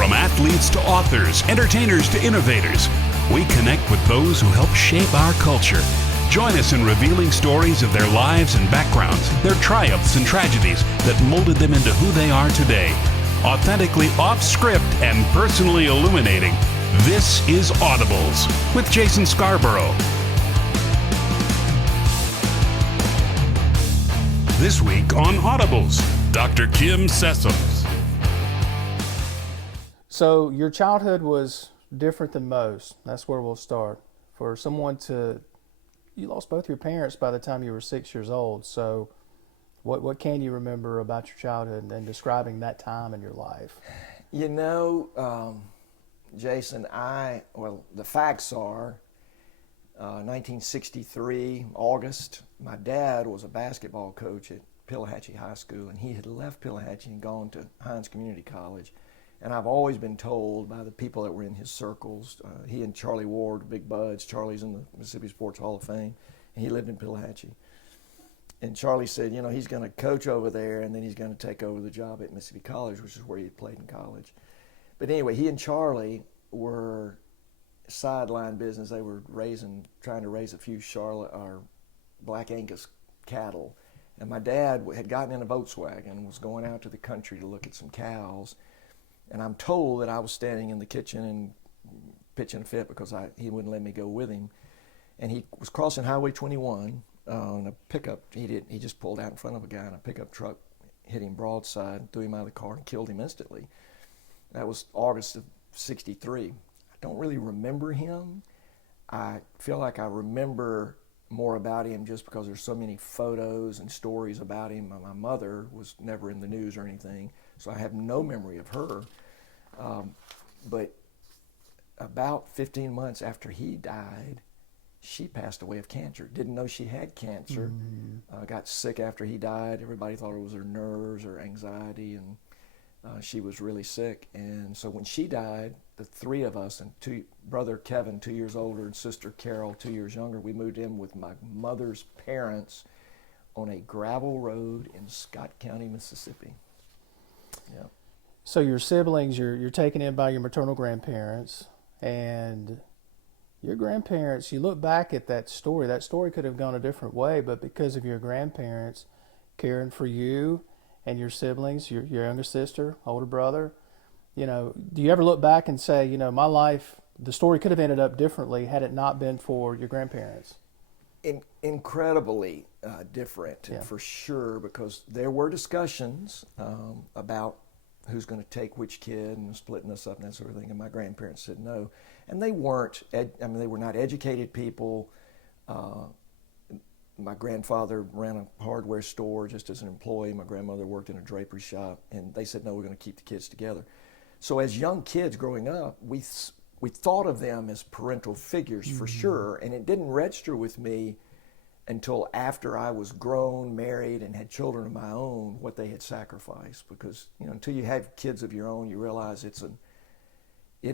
From athletes to authors, entertainers to innovators, we connect with those who help shape our culture. Join us in revealing stories of their lives and backgrounds, their triumphs and tragedies that molded them into who they are today. Authentically off-script and personally illuminating, this is Audibles with Jason Scarborough. This week on Audibles, Dr. Kim Sessums. So your childhood was different than most. That's where we'll start. For someone you lost both your parents by the time you were 6 years old. So what can you remember about your childhood and describing that time in your life? You know, Jason, the facts are 1963, August, my dad was a basketball coach at Pillahatchee High School, and he had left Pillahatchee and gone to Hines Community College. And I've always been told by the people that were in his circles, he and Charlie Ward, big buds. Charlie's in the Mississippi Sports Hall of Fame, and he lived in Pillahatchee. And Charlie said, you know, he's going to coach over there, and then he's going to take over the job at Mississippi College, which is where he played in college. But anyway, he and Charlie were sideline business. They were trying to raise a few Charlotte or Black Angus cattle. And my dad had gotten in a Volkswagen and was going out to the country to look at some cows. And I'm told that I was standing in the kitchen and pitching a fit because he wouldn't let me go with him. And he was crossing Highway 21 on a pickup. He just pulled out in front of a guy, and a pickup truck hit him broadside, threw him out of the car, and killed him instantly. That was August of '63. I don't really remember him. I feel like I remember more about him just because there's so many photos and stories about him. My mother was never in the news or anything, so I have no memory of her. But about 15 months after he died, she passed away of cancer. Didn't know she had cancer. Got sick after he died. Everybody thought it was her nerves or anxiety, and she was really sick. And so when she died, the three of us, and brother Kevin, 2 years older, and sister Carol, 2 years younger, we moved in with my mother's parents on a gravel road in Scott County, Mississippi. Yeah. So your siblings, you're taken in by your maternal grandparents, and your grandparents, you look back at that story could have gone a different way, but because of your grandparents caring for you and your siblings, your younger sister, older brother, you know, do you ever look back and say, you know, my life, the story could have ended up differently had it not been for your grandparents? Incredibly different, Yeah. for sure, because there were discussions about who's going to take which kid and splitting us up and that sort of thing, and my grandparents said no. And they weren't, they were not educated people. My grandfather ran a hardware store just as an employee. My grandmother worked in a drapery shop, and they said, no, we're going to keep the kids together. So as young kids growing up, we thought of them as parental figures, for sure, and it didn't register with me until after I was grown, married, and had children of my own, what they had sacrificed. Because, you know, until you have kids of your own, you realize it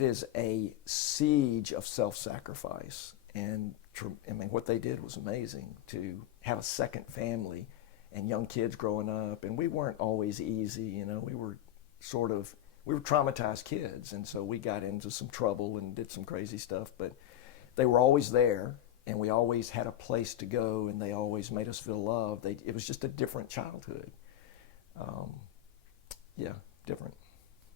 is a siege of self-sacrifice. And I mean, what they did was amazing, to have a second family and young kids growing up. And we weren't always easy, you know. We were traumatized kids, and so we got into some trouble and did some crazy stuff. But they were always there, and we always had a place to go, and they always made us feel loved. It was just a different childhood. Different.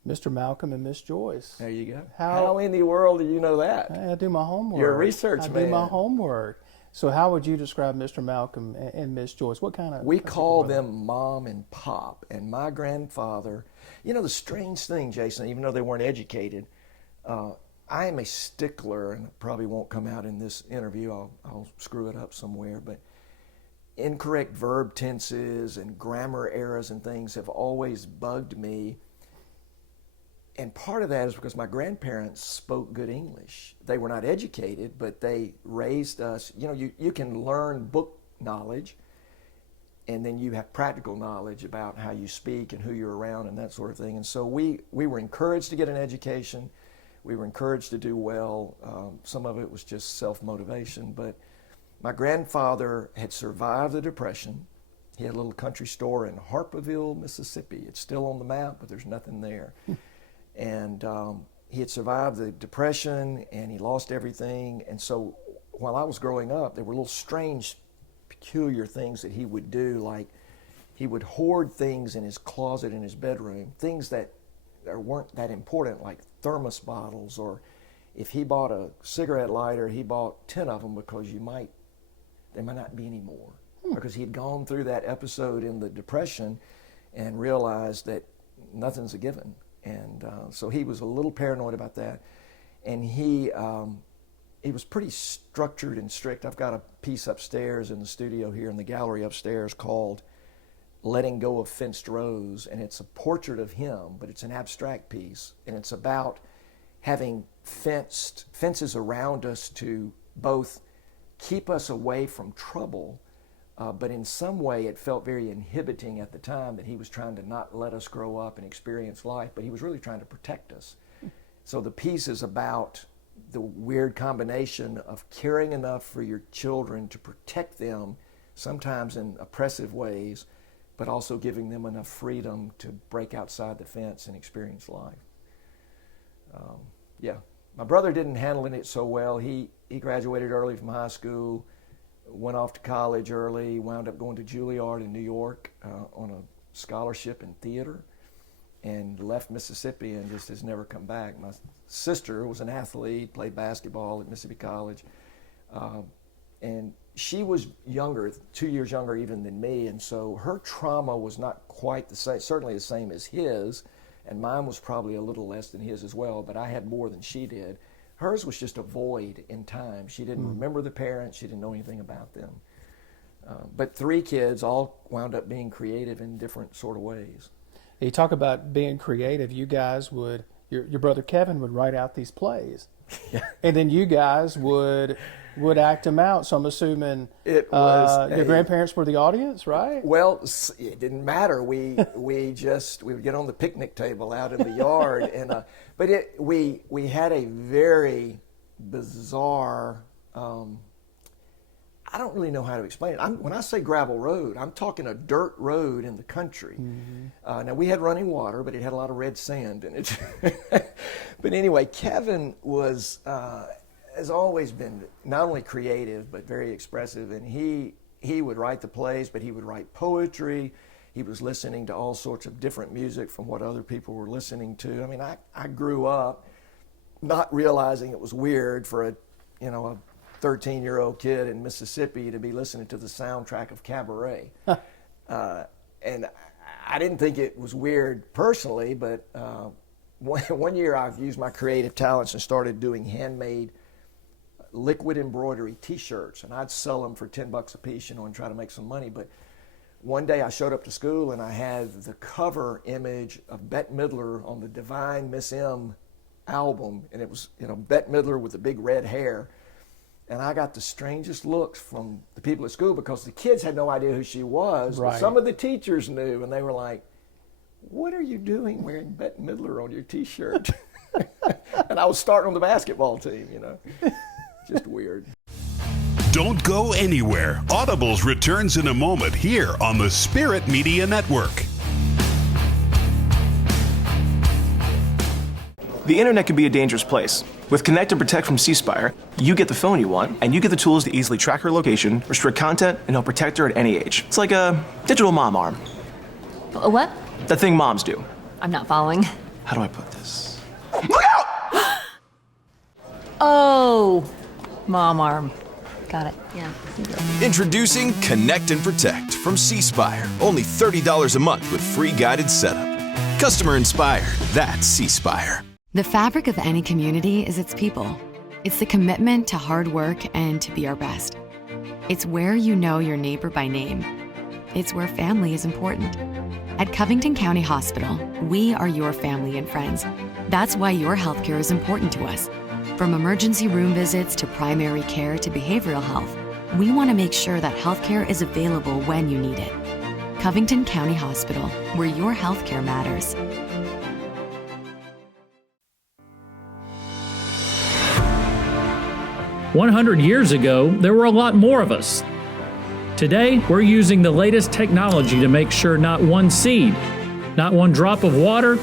Mr. Malcolm and Miss Joyce. There you go. How in the world do you know that? I do my homework. You're a research man. I do my homework. So how would you describe Mr. Malcolm and Miss Joyce? What kind of... We call them Mom and Pop. And my grandfather, you know, the strange thing, Jason, even though they weren't educated, I am a stickler, and it probably won't come out in this interview. I'll screw it up somewhere, but incorrect verb tenses and grammar errors and things have always bugged me. And part of that is because my grandparents spoke good English. They were not educated, but they raised us. You know, you can learn book knowledge, and then you have practical knowledge about how you speak and who you're around and that sort of thing. And so we were encouraged to get an education. We were encouraged to do well. Some of it was just self-motivation. But my grandfather had survived the Depression. He had a little country store in Harperville, Mississippi. It's still on the map, but there's nothing there. And he had survived the Depression, and he lost everything. And so while I was growing up, there were little strange, peculiar things that he would do, like he would hoard things in his closet in his bedroom, things that weren't that important, like thermos bottles, or if he bought a cigarette lighter, he bought 10 of them because there might not be any more. Because he'd gone through that episode in the Depression and realized that nothing's a given. And so he was a little paranoid about that. And he was pretty structured and strict. I've got a piece upstairs in the studio here in the gallery upstairs called Letting Go of Fenced Rows, and it's a portrait of him, but it's an abstract piece, and it's about having fences around us to both keep us away from trouble, but in some way it felt very inhibiting at the time that he was trying to not let us grow up and experience life, but he was really trying to protect us. So the piece is about the weird combination of caring enough for your children to protect them, sometimes in oppressive ways, but also giving them enough freedom to break outside the fence and experience life. My brother didn't handle it so well. He graduated early from high school, went off to college early, wound up going to Juilliard in New York on a scholarship in theater, and left Mississippi and just has never come back. My sister was an athlete, played basketball at Mississippi College, and she was younger, 2 years younger even than me, and so her trauma was not quite the same, certainly the same as his, and mine was probably a little less than his as well, but I had more than she did. Hers was just a void in time. She didn't remember the parents, she didn't know anything about them. But 3 kids all wound up being creative in different sort of ways. You talk about being creative. You guys would, your brother Kevin would write out these plays, and then you guys would act them out. So I'm assuming it was your grandparents were the audience, right? Well, it didn't matter. We would get on the picnic table out in the yard, and we had a very bizarre. I don't really know how to explain it. When I say gravel road, I'm talking a dirt road in the country. Mm-hmm. Now, we had running water, but it had a lot of red sand in it. But anyway, Kevin has always been not only creative, but very expressive. And he would write the plays, but he would write poetry. He was listening to all sorts of different music from what other people were listening to. I mean, I grew up not realizing it was weird for a 13-year-old kid in Mississippi to be listening to the soundtrack of Cabaret. And I didn't think it was weird personally, but one year I've used my creative talents and started doing handmade liquid embroidery T-shirts, and I'd sell them for $10 a piece, and try to make some money. But one day I showed up to school and I had the cover image of Bette Midler on the Divine Miss M album, and it was Bette Midler with the big red hair. And I got the strangest looks from the people at school because the kids had no idea who she was. Right. But some of the teachers knew, and they were like, "What are you doing wearing Bette Midler on your T-shirt?" And I was starting on the basketball team, Just weird. Don't go anywhere. Audibles returns in a moment here on the Spirit Media Network. The internet can be a dangerous place. With Connect and Protect from C Spire, you get the phone you want, and you get the tools to easily track her location, restrict content, and help protect her at any age. It's like a digital mom arm. A what? The thing moms do. I'm not following. How do I put this? Look out! Oh, mom arm. Got it, yeah. Introducing Connect and Protect from C Spire. Only $30 a month with free guided setup. Customer inspired. That's C Spire. The fabric of any community is its people. It's the commitment to hard work and to be our best. It's where you know your neighbor by name. It's where family is important. At Covington County Hospital, we are your family and friends. That's why your healthcare is important to us. From emergency room visits to primary care to behavioral health, we want to make sure that healthcare is available when you need it. Covington County Hospital, where your healthcare matters. "100 years ago, there were a lot more of us. Today, we're using the latest technology to make sure not one seed, not one drop of water,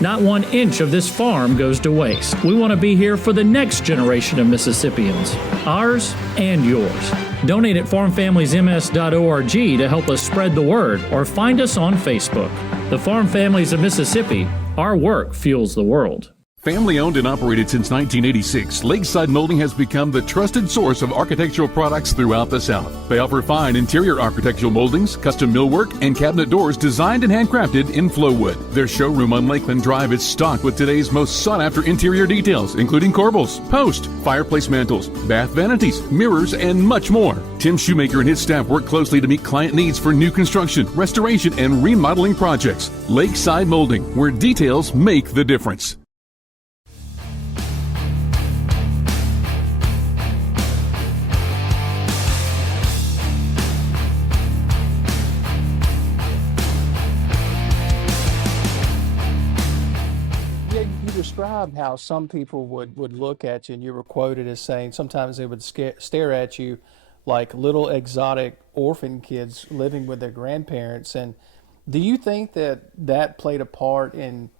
Not 1 inch of this farm goes to waste. We want to be here for the next generation of Mississippians, ours and yours. Donate at farmfamiliesms.org to help us spread the word, or find us on Facebook. The Farm Families of Mississippi, our work fuels the world. Family owned and operated since 1986, Lakeside Molding has become the trusted source of architectural products throughout the South. They offer fine interior architectural moldings, custom millwork, and cabinet doors designed and handcrafted in Flowwood. Their showroom on Lakeland Drive is stocked with today's most sought-after interior details, including corbels, post, fireplace mantles, bath vanities, mirrors, and much more. Tim Shoemaker and his staff work closely to meet client needs for new construction, restoration, and remodeling projects. Lakeside Molding, where details make the difference. Described how some people would look at you, and you were quoted as saying sometimes they would stare at you like little exotic orphan kids living with their grandparents. And do you think that played a part in,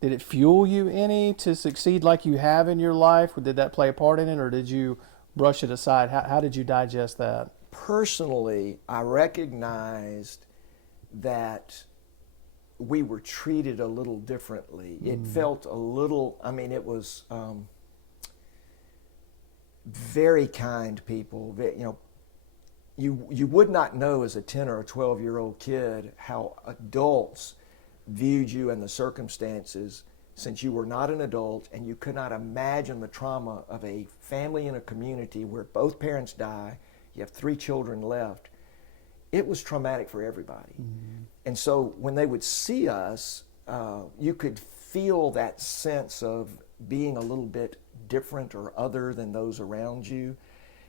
did it fuel you any to succeed like you have in your life? Or did that play a part in it, or did you brush it aside? How did you digest that? Personally, I recognized that we were treated a little differently. It felt a little, it was very kind people. You would not know as a 10 or a 12-year-old kid how adults viewed you and the circumstances, since you were not an adult and you could not imagine the trauma of a family in a community where both parents die, you have 3 children left. It was traumatic for everybody. And so when they would see us, you could feel that sense of being a little bit different or other than those around you.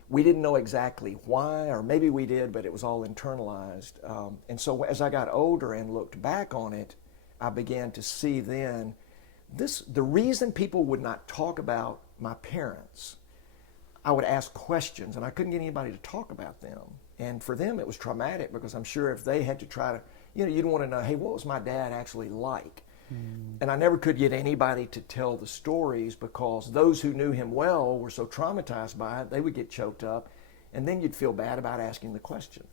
We didn't know exactly why, or maybe we did, but it was all internalized. And so as I got older and looked back on it, I began to see then the reason people would not talk about my parents. I would ask questions, and I couldn't get anybody to talk about them. And for them, it was traumatic, because I'm sure if they had to try to, you'd want to know, hey, what was my dad actually like? And I never could get anybody to tell the stories, because those who knew him well were so traumatized by it, they would get choked up, and then you'd feel bad about asking the question.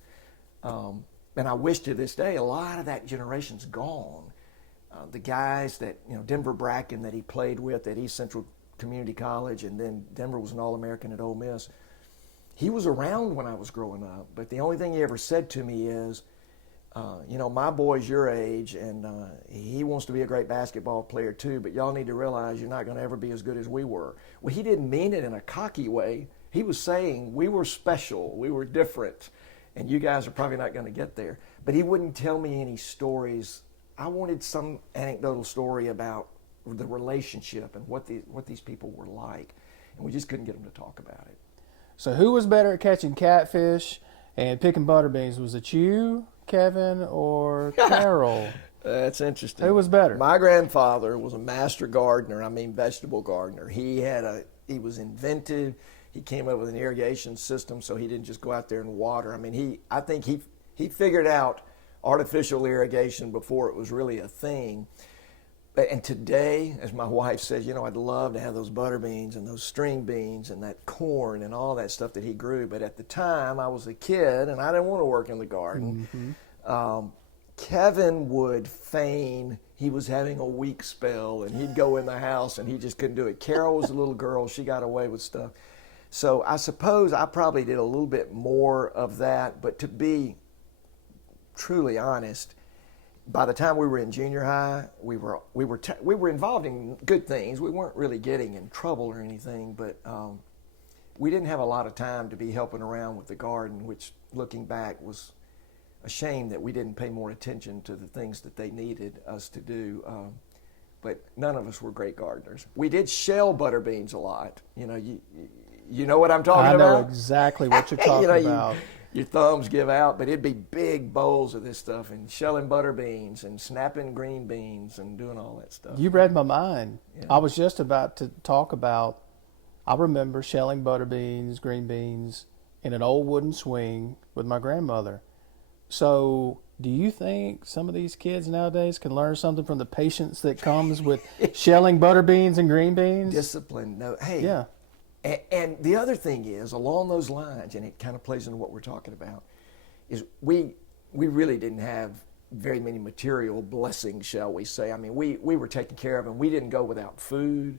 And I wish to this day, a lot of that generation's gone. The guys that, Denver Bracken that he played with at East Central Community College, and then Denver was an All-American at Ole Miss. He was around when I was growing up, but the only thing he ever said to me is, my boy's your age, and he wants to be a great basketball player too, but y'all need to realize you're not going to ever be as good as we were. Well, he didn't mean it in a cocky way. He was saying we were special, we were different, and you guys are probably not going to get there. But he wouldn't tell me any stories. I wanted some anecdotal story about the relationship and what these people were like, and we just couldn't get them to talk about it. So who was better at catching catfish and picking butter beans? Was it you, Kevin, or Carol? That's interesting. Who was better? My grandfather was a master gardener. Vegetable gardener. He was inventive. He came up with an irrigation system, so he didn't just go out there and water. I think he figured out artificial irrigation before it was really a thing. And today, as my wife says, I'd love to have those butter beans and those string beans and that corn and all that stuff that he grew. But at the time, I was a kid and I didn't want to work in the garden. Kevin would feign he was having a weak spell, and he'd go in the house and he just couldn't do it. Carol was a little girl. She got away with stuff. So I suppose I probably did a little bit more of that. But to be truly honest, by the time we were in junior high, we were involved in good things. We weren't really getting in trouble or anything, but we didn't have a lot of time to be helping around with the garden, which, looking back, was a shame that we didn't pay more attention to the things that they needed us to do. But none of us were great gardeners. We did shell butter beans a lot. You know what I'm talking about? I know exactly what you're talking about. Your thumbs give out, but it'd be big bowls of this stuff, and shelling butter beans and snapping green beans and doing all that stuff. You read my mind. Yeah. I was just about to talk about, I remember shelling butter beans, green beans in an old wooden swing with my grandmother. So Do you think some of these kids nowadays can learn something from the patience that comes with shelling butter beans and green beans? Discipline, no. Hey. Yeah. And the other thing is, along those lines, and it kind of plays into what we're talking about, is we really didn't have very many material blessings, shall we say. I mean, we were taken care of, and we didn't go without food,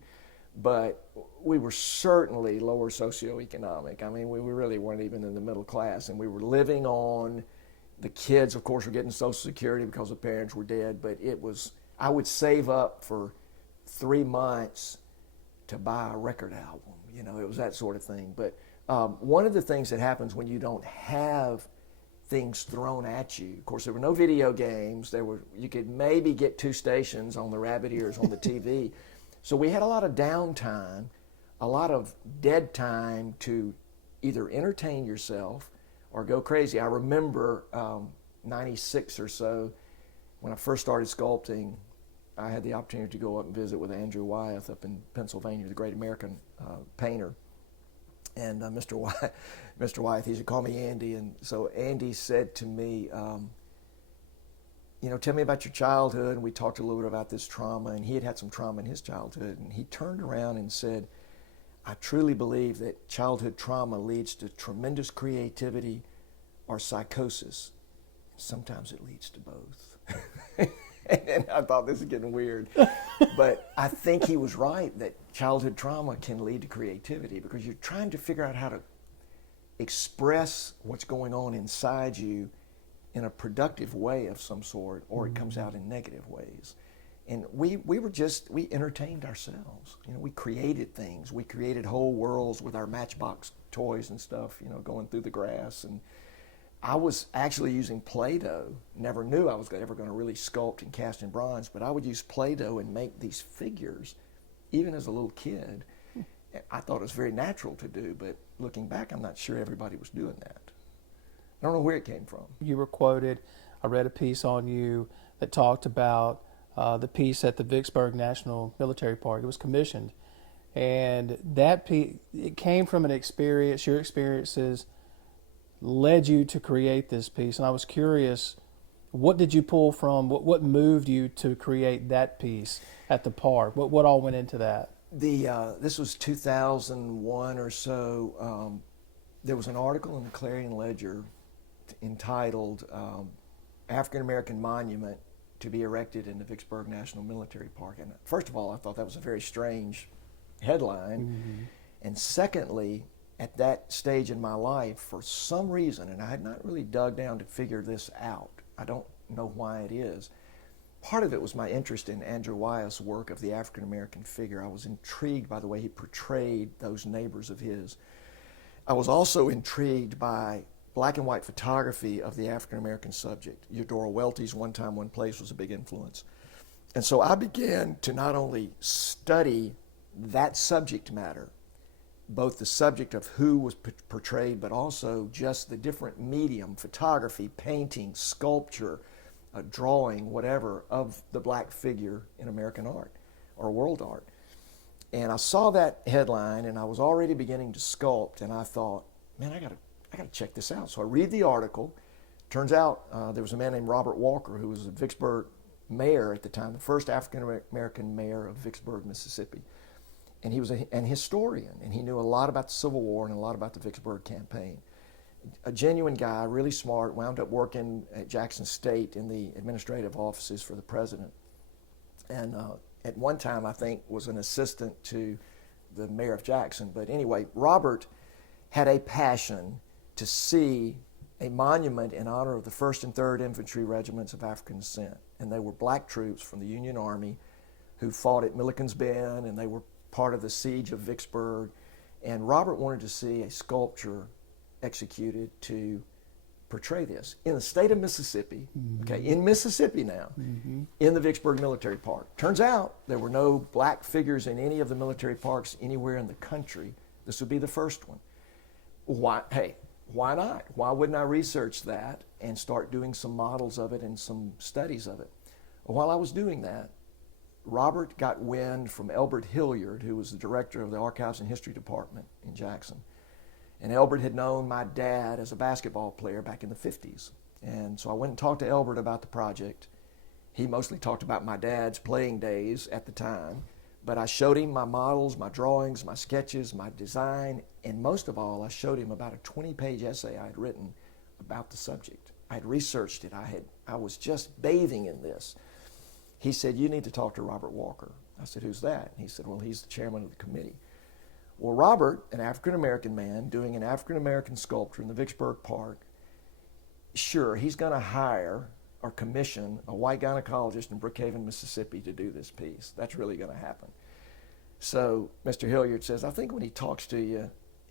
but we were certainly lower socioeconomic. I mean, we really weren't even in the middle class, and we were living on, the kids, of course, were getting Social Security because the parents were dead, but I would save up for 3 months to buy a record album. You know, it was that sort of thing. But one of the things that happens when you don't have things thrown at you, of course, there were no video games. You could maybe get 2 stations on the rabbit ears on the TV. So we had a lot of downtime, a lot of dead time to either entertain yourself or go crazy. I remember 96 or so, when I first started sculpting, I had the opportunity to go up and visit with Andrew Wyeth up in Pennsylvania, the great American painter. And Mr. Wyeth, he used to call me Andy. And so Andy said to me, you know, tell me about your childhood. And we talked a little bit about this trauma. And he had had some trauma in his childhood. And he turned around and said, I truly believe that childhood trauma leads to tremendous creativity or psychosis. Sometimes it leads to both. And I thought, this is getting weird. But I think he was right that childhood trauma can lead to creativity, because you're trying to figure out how to express what's going on inside you in a productive way of some sort, or it comes out in negative ways. And we entertained ourselves. You know, we created things. We created whole worlds with our Matchbox toys and stuff, you know, going through the grass. And I was actually using Play-Doh. Never knew I was ever going to really sculpt and cast in bronze, but I would use Play-Doh and make these figures, even as a little kid. I thought it was very natural to do, but looking back, I'm not sure everybody was doing that. I don't know where it came from. You were quoted, I read a piece on you that talked about the piece at the Vicksburg National Military Park. It was commissioned. And that piece, it came from an experience, your experiences led you to create this piece. And I was curious, what did you pull from, what moved you to create that piece at the park? What all went into that? This was 2001 or so. There was an article in the Clarion Ledger entitled African American Monument to be erected in the Vicksburg National Military Park. And first of all, I thought that was a very strange headline. Mm-hmm. And secondly, at that stage in my life, for some reason, and I had not really dug down to figure this out, I don't know why it is, part of it was my interest in Andrew Wyeth's work of the African American figure. I was intrigued by the way he portrayed those neighbors of his. I was also intrigued by black and white photography of the African American subject. Eudora Welty's One Time, One Place was a big influence. And so I began to not only study that subject matter, both the subject of who was portrayed, but also just the different medium, photography, painting, sculpture, drawing, whatever, of the black figure in American art or world art. And I saw that headline, and I was already beginning to sculpt, and I thought, man, I gotta check this out. So I read the article. Turns out there was a man named Robert Walker, who was the Vicksburg mayor at the time, the first African American mayor of Vicksburg, Mississippi. And he was an historian, and he knew a lot about the Civil War and a lot about the Vicksburg campaign. A genuine guy, really smart, wound up working at Jackson State in the administrative offices for the president. And at one time, I think, was an assistant to the mayor of Jackson. But anyway, Robert had a passion to see a monument in honor of the 1st and 3rd Infantry Regiments of African descent. And they were black troops from the Union Army who fought at Milliken's Bend, and they were part of the siege of Vicksburg. And Robert wanted to see a sculpture executed to portray this in the state of Mississippi, okay, in Mississippi now, in the Vicksburg Military Park. Turns out there were no black figures in any of the military parks anywhere in the country. This would be the first one. Why not? Why wouldn't I research that and start doing some models of it and some studies of it? Well, while I was doing that, Robert got wind from Elbert Hilliard, who was the director of the Archives and History Department in Jackson. And Elbert had known my dad as a basketball player back in the 50s. And so I went and talked to Elbert about the project. He mostly talked about my dad's playing days at the time, but I showed him my models, my drawings, my sketches, my design, and most of all, I showed him about a 20-page essay I had written about the subject. I had researched it. I was just bathing in this. He said, "You need to talk to Robert Walker." I said, "Who's that?" And he said, "Well, he's the chairman of the committee." Well, Robert, an African-American man doing an African-American sculpture in the Vicksburg Park, sure, he's going to hire or commission a white gynecologist in Brookhaven, Mississippi to do this piece. That's really going to happen. So Mr. Hilliard says, "I think when he talks to you,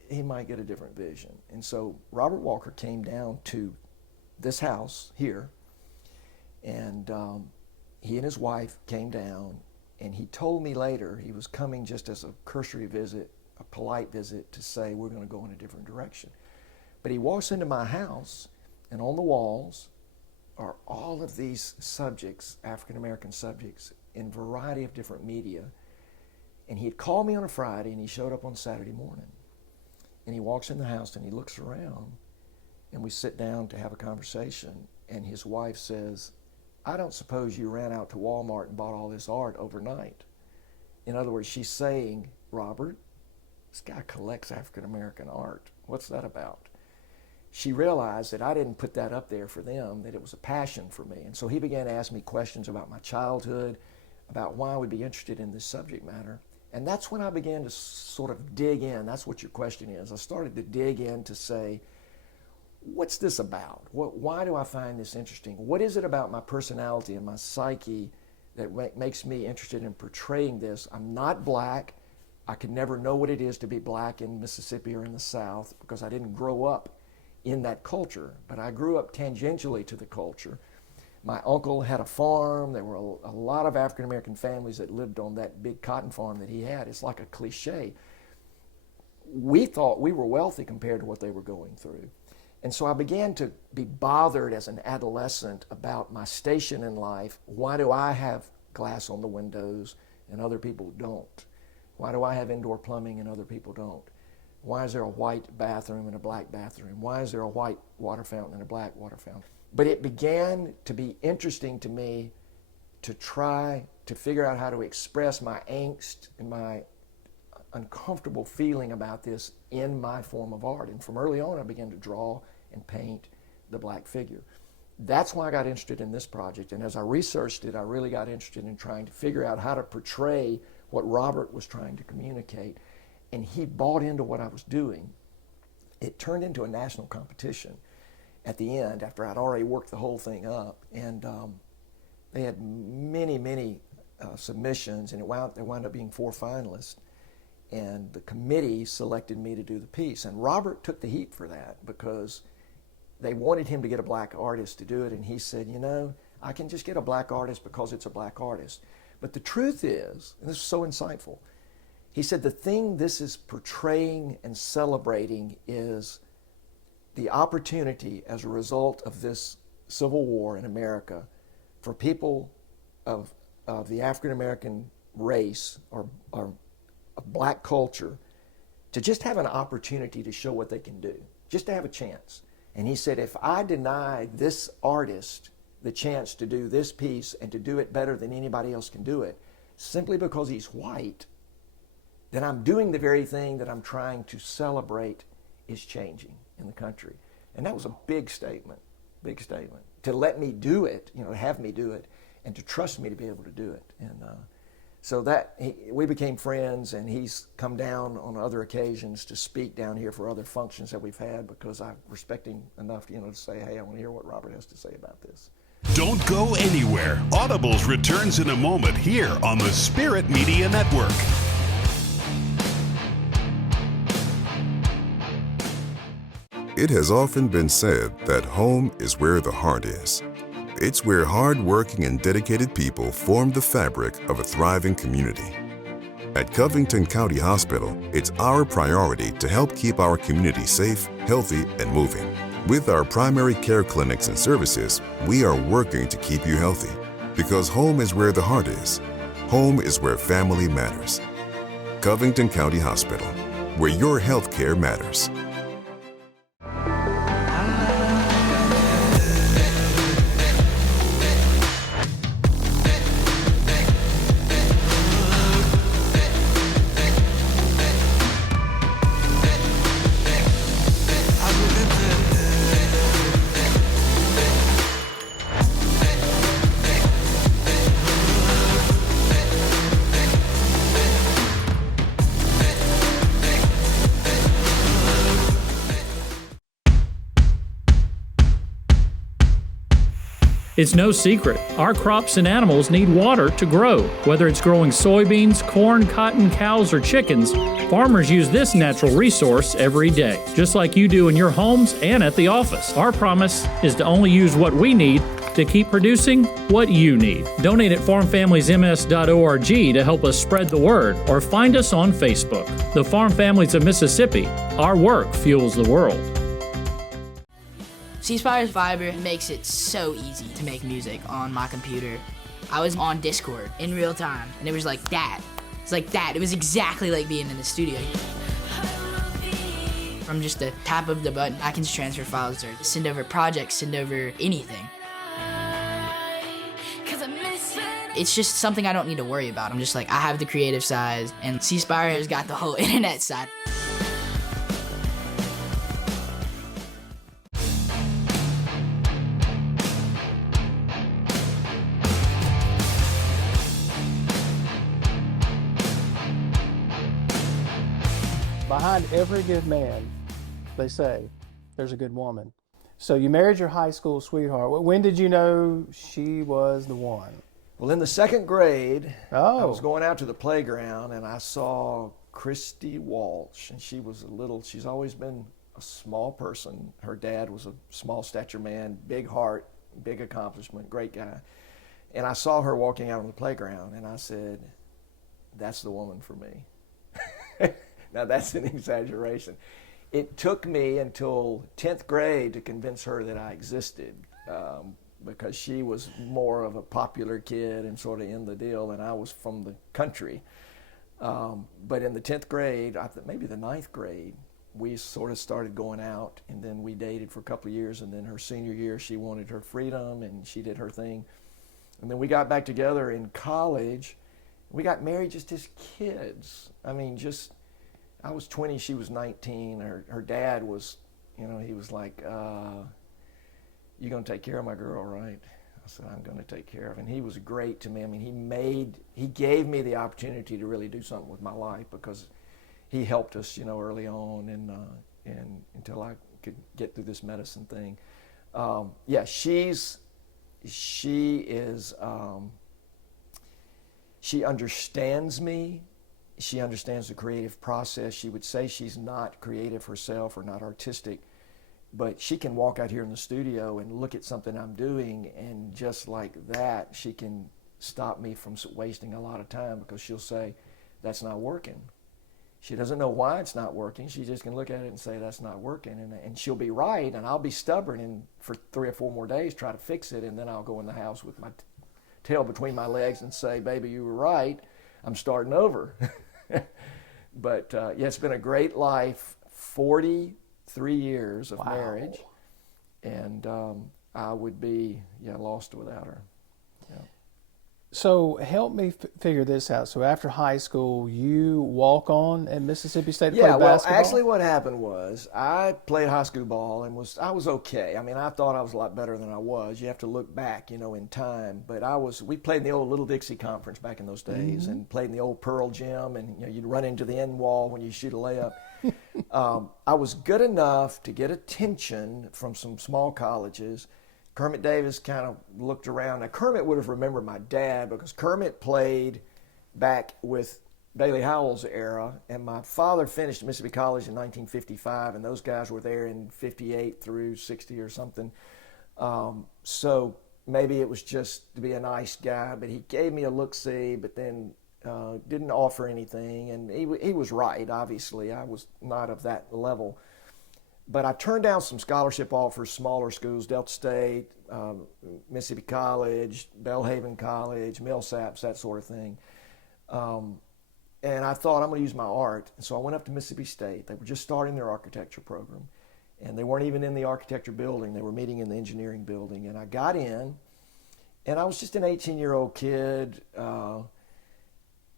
he might get a different vision." And so Robert Walker came down to this house here, and he and his wife came down, and he told me later he was coming just as a cursory visit, a polite visit to say we're going to go in a different direction. But he walks into my house, and on the walls are all of these subjects, African-American subjects, in a variety of different media. And he had called me on a Friday, and he showed up on Saturday morning. And he walks in the house, and he looks around, and we sit down to have a conversation, and his wife says, "I don't suppose you ran out to Walmart and bought all this art overnight." In other words, she's saying, "Robert, this guy collects African-American art. What's that about?" She realized that I didn't put that up there for them, that it was a passion for me. And so he began to ask me questions about my childhood, about why I would be interested in this subject matter. And that's when I began to sort of dig in. That's what your question is. I started to dig in to say, what's this about? Why do I find this interesting? What is it about my personality and my psyche that makes me interested in portraying this? I'm not black. I could never know what it is to be black in Mississippi or in the South because I didn't grow up in that culture, but I grew up tangentially to the culture. My uncle had a farm. There were a lot of African-American families that lived on that big cotton farm that he had. It's like a cliche. We thought we were wealthy compared to what they were going through. And so I began to be bothered as an adolescent about my station in life. Why do I have glass on the windows and other people don't? Why do I have indoor plumbing and other people don't? Why is there a white bathroom and a black bathroom? Why is there a white water fountain and a black water fountain? But it began to be interesting to me to try to figure out how to express my angst and my uncomfortable feeling about this in my form of art. And from early on, I began to draw and paint the black figure. That's why I got interested in this project. And as I researched it, I really got interested in trying to figure out how to portray what Robert was trying to communicate. And he bought into what I was doing. It turned into a national competition at the end after I'd already worked the whole thing up. And they had many submissions, and there wound up being 4 finalists. And the committee selected me to do the piece. And Robert took the heat for that because they wanted him to get a black artist to do it. And he said, "You know, I can just get a black artist because it's a black artist." But the truth is, and this is so insightful, he said the thing this is portraying and celebrating is the opportunity as a result of this Civil War in America for people of the African-American race or black culture to just have an opportunity to show what they can do, just to have a chance. And he said, if I deny this artist the chance to do this piece and to do it better than anybody else can do it, simply because he's white, then I'm doing the very thing that I'm trying to celebrate is changing in the country. And that was a big statement, to let me do it, to have me do it, and to trust me to be able to do it. And so that we became friends, and he's come down on other occasions to speak down here for other functions that we've had because I respect him enough, to say, hey, I want to hear what Robert has to say about this. Don't go anywhere. Audibles returns in a moment here on the Spirit Media Network. It has often been said that home is where the heart is. It's where hard-working and dedicated people form the fabric of a thriving community. At Covington County Hospital, it's our priority to help keep our community safe, healthy, and moving. With our primary care clinics and services, we are working to keep you healthy because home is where the heart is. Home is where family matters. Covington County Hospital, where your health care matters. It's no secret. Our crops and animals need water to grow. Whether it's growing soybeans, corn, cotton, cows, or chickens, farmers use this natural resource every day, just like you do in your homes and at the office. Our promise is to only use what we need to keep producing what you need. Donate at farmfamiliesms.org to help us spread the word, or find us on Facebook. The Farm Families of Mississippi. Our work fuels the world. C Spire's Viber makes it so easy to make music on my computer. I was on Discord in real time, and it was like that. It's like that. It was exactly like being in the studio. From just a tap of the button, I can transfer files or send over projects, send over anything. It's just something I don't need to worry about. I'm just like, I have the creative side, and C Spire has got the whole internet side. Behind every good man, they say, there's a good woman. So you married your high school sweetheart. When did you know she was the one? Well, in the second grade, Oh. I was going out to the playground and I saw Christy Walsh, and she's always been a small person. Her dad was a small stature man, big heart, big accomplishment, great guy. And I saw her walking out on the playground and I said, that's the woman for me. Now that's an exaggeration. It took me until 10th grade to convince her that I existed. Because she was more of a popular kid and sort of in the deal, and I was from the country. But in the 10th grade, maybe the 9th grade, we sort of started going out, and then we dated for a couple of years, and then her senior year, she wanted her freedom, and she did her thing. And then we got back together in college. We got married just as kids. I mean, I was 20, she was 19. Her dad was, he was like, you're going to take care of my girl, right? I said, I'm going to take care of her. And he was great to me. I mean, he gave me the opportunity to really do something with my life because he helped us, early on and until I could get through this medicine thing. She understands me. She understands the creative process. She would say she's not creative herself or not artistic, but she can walk out here in the studio and look at something I'm doing, and just like that, she can stop me from wasting a lot of time because she'll say, that's not working. She doesn't know why it's not working. She just can look at it and say, that's not working. And she'll be right, and I'll be stubborn and for 3 or 4 more days try to fix it, and then I'll go in the house with my tail between my legs and say, baby, you were right. I'm starting over. But it's been a great life, 43 years of marriage, and I would be lost without her. Yeah. So help me figure this out. So after high school, you walk on at Mississippi State to play basketball? Actually what happened was I played high school ball and I was okay. I mean, I thought I was a lot better than I was. You have to look back, in time. But we played in the old Little Dixie Conference back in those days, and played in the old Pearl Gym, and you'd run into the end wall when you shoot a layup. I was good enough to get attention from some small colleges. Kermit Davis kind of looked around. Now, Kermit would have remembered my dad because Kermit played back with Bailey Howell's era, and my father finished at Mississippi College in 1955, and those guys were there in 58 through 60 or something. So maybe it was just to be a nice guy, but he gave me a look-see, but then didn't offer anything, and he was right, obviously. I was not of that level. But I turned down some scholarship offers, smaller schools, Delta State, Mississippi College, Belhaven College, Millsaps, that sort of thing. And I thought, I'm going to use my art. And so I went up to Mississippi State. They were just starting their architecture program. And they weren't even in the architecture building. They were meeting in the engineering building. And I got in, and I was just an 18-year-old kid.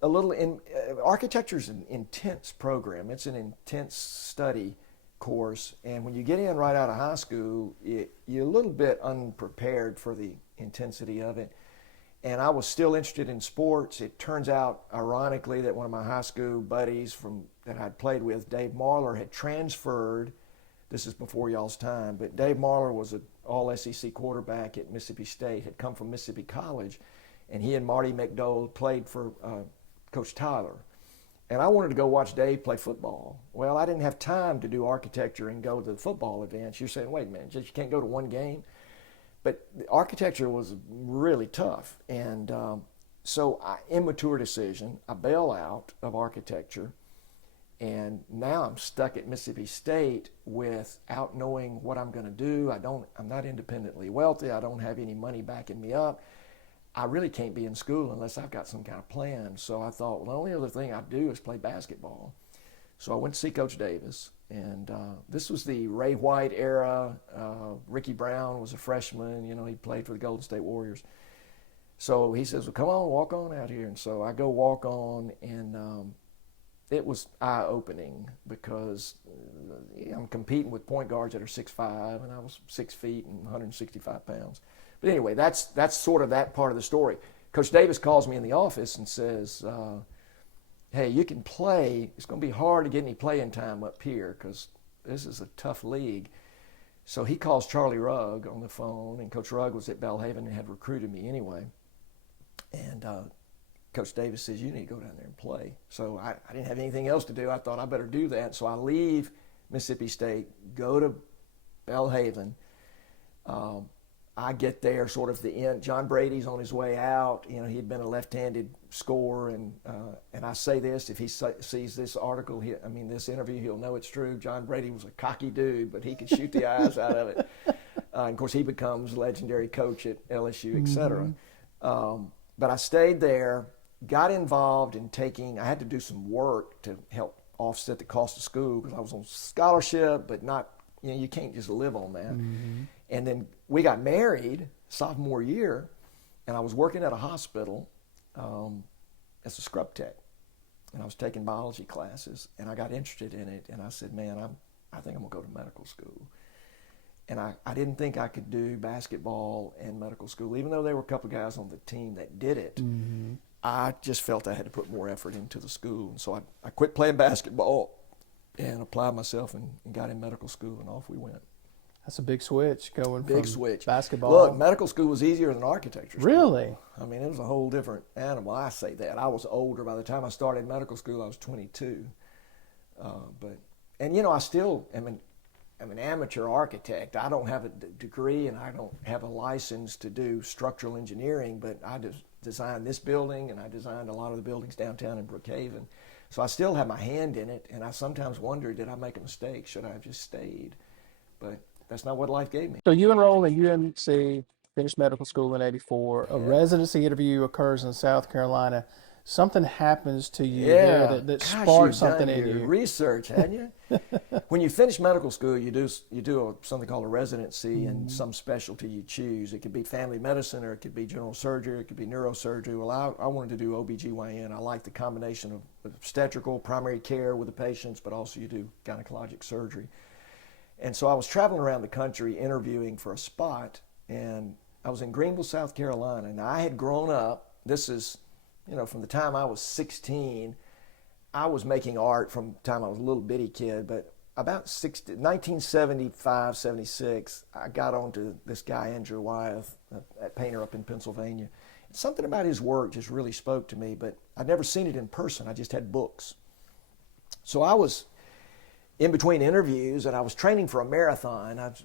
Architecture is an intense program. It's an intense study course, and when you get in right out of high school, you're a little bit unprepared for the intensity of it. And I was still interested in sports. It turns out, ironically, that one of my high school buddies that I'd played with, Dave Marler, had transferred. This is before y'all's time, but Dave Marler was all SEC quarterback at Mississippi State, had come from Mississippi College, and he and Marty McDowell played for Coach Tyler. And I wanted to go watch Dave play football. Well, I didn't have time to do architecture and go to the football events. You're saying, wait a minute, you can't go to one game? But the architecture was really tough. And so, immature decision, I bail out of architecture. And now I'm stuck at Mississippi State without knowing what I'm going to do. I'm not independently wealthy. I don't have any money backing me up. I really can't be in school unless I've got some kind of plan. So I thought, well, the only other thing I do is play basketball. So I went to see Coach Davis, and this was the Ray White era. Ricky Brown was a freshman. You know, he played for the Golden State Warriors. So he says, well, come on, walk on out here. And so I go walk on, and it was eye-opening because I'm competing with point guards that are 6'5", and I was 6 feet and 165 pounds. But anyway, that's sort of that part of the story. Coach Davis calls me in the office and says, hey, you can play. It's going to be hard to get any playing time up here because this is a tough league. So he calls Charlie Rugg on the phone, and Coach Rugg was at Belhaven and had recruited me anyway. And Coach Davis says, you need to go down there and play. So I didn't have anything else to do. I thought I better do that. So I leave Mississippi State, go to Belhaven. I get there sort of the end. John Brady's on his way out. You know, he'd been a left-handed scorer, and I say this, if he sees this article, this interview, he'll know it's true. John Brady was a cocky dude, but he could shoot the eyes out of it. And of course, he becomes legendary coach at LSU, et cetera. But I stayed there, got involved in I had to do some work to help offset the cost of school because I was on scholarship, but not, you can't just live on that. And then we got married sophomore year, and I was working at a hospital as a scrub tech, and I was taking biology classes, and I got interested in it, and I said, man, I think I'm gonna go to medical school. And I didn't think I could do basketball and medical school, even though there were a couple of guys on the team that did it. I just felt I had to put more effort into the school, and so I quit playing basketball and applied myself and got in medical school, and off we went. That's a big switch going from basketball. Look, medical school was easier than architecture school. Really? I mean, it was a whole different animal. I say that. I was older. By the time I started medical school, I was 22. I still am an amateur architect. I don't have a degree, and I don't have a license to do structural engineering, but I designed this building, and I designed a lot of the buildings downtown in Brookhaven. So I still have my hand in it, and I sometimes wonder, did I make a mistake? Should I have just stayed? But that's not what life gave me. So you enroll in UMC, finished medical school in '84. A residency interview occurs in South Carolina. Something happens to you there that sparks something in you. Research, hadn't you? When you finish medical school, you do something called a residency in some specialty you choose. It could be family medicine, or it could be general surgery, it could be neurosurgery. Well, I wanted to do OBGYN. I like the combination of obstetrical, primary care with the patients, but also you do gynecologic surgery. And so I was traveling around the country interviewing for a spot, and I was in Greenville, South Carolina. And I had grown up, this is, from the time I was 16, I was making art from the time I was a little bitty kid, but about 1975, 76, I got onto this guy, Andrew Wyeth, a painter up in Pennsylvania. Something about his work just really spoke to me, but I'd never seen it in person. I just had books. So I was in between interviews, and I was training for a marathon. I was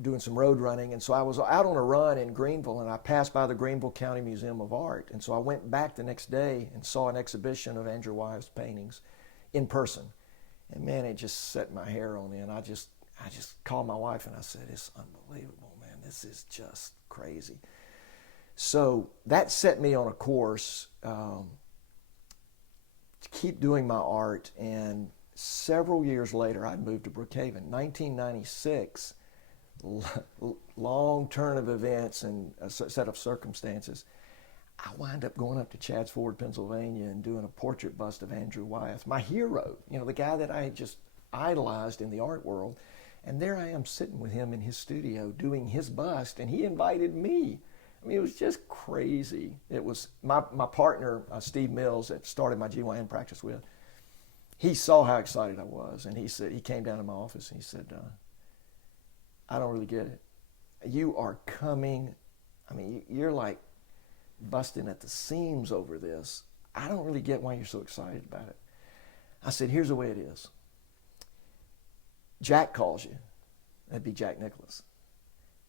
doing some road running, and so I was out on a run in Greenville, and I passed by the Greenville County Museum of Art. And so I went back the next day and saw an exhibition of Andrew Wyeth's paintings in person. And man, it just set my hair on end. I just called my wife and I said, it's unbelievable, man. This is just crazy. So that set me on a course to keep doing my art. And several years later, I moved to Brookhaven. 1996, long turn of events and a set of circumstances, I wind up going up to Chadds Ford, Pennsylvania, and doing a portrait bust of Andrew Wyeth, my hero, the guy that I had just idolized in the art world. And there I am sitting with him in his studio doing his bust, and he invited me. I mean, it was just crazy. It was my partner, Steve Mills, that started my GYN practice with. He saw how excited I was, and he came down to my office and he said, I don't really get it. you are coming, I mean, you're like busting at the seams over this. I don't really get why you're so excited about it. I said, here's the way it is. Jack calls you. That'd be Jack Nicholas.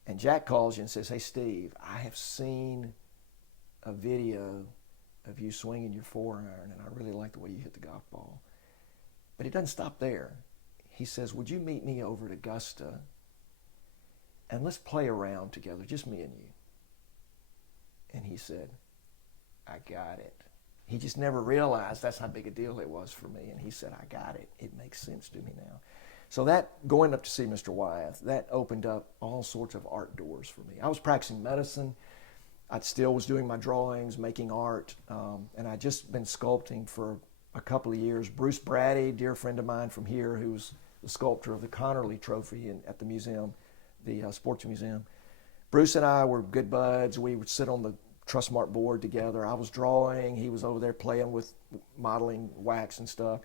And Jack calls you and says, hey, Steve, I have seen a video of you swinging your 4-iron, and I really like the way you hit the golf ball. But he doesn't stop there. He says, would you meet me over at Augusta, and let's play around together, just me and you. And he said, I got it. He just never realized that's how big a deal it was for me. And he said, I got it. It makes sense to me now. So that, going up to see Mr. Wyeth, that opened up all sorts of art doors for me. I was practicing medicine. I still was doing my drawings, making art, and I'd just been sculpting for a couple of years. Bruce Brady, dear friend of mine from here, who's the sculptor of the Connerly Trophy at the museum, the Sports Museum. Bruce and I were good buds. We would sit on the Trustmark board together. I was drawing. He was over there playing with modeling wax and stuff.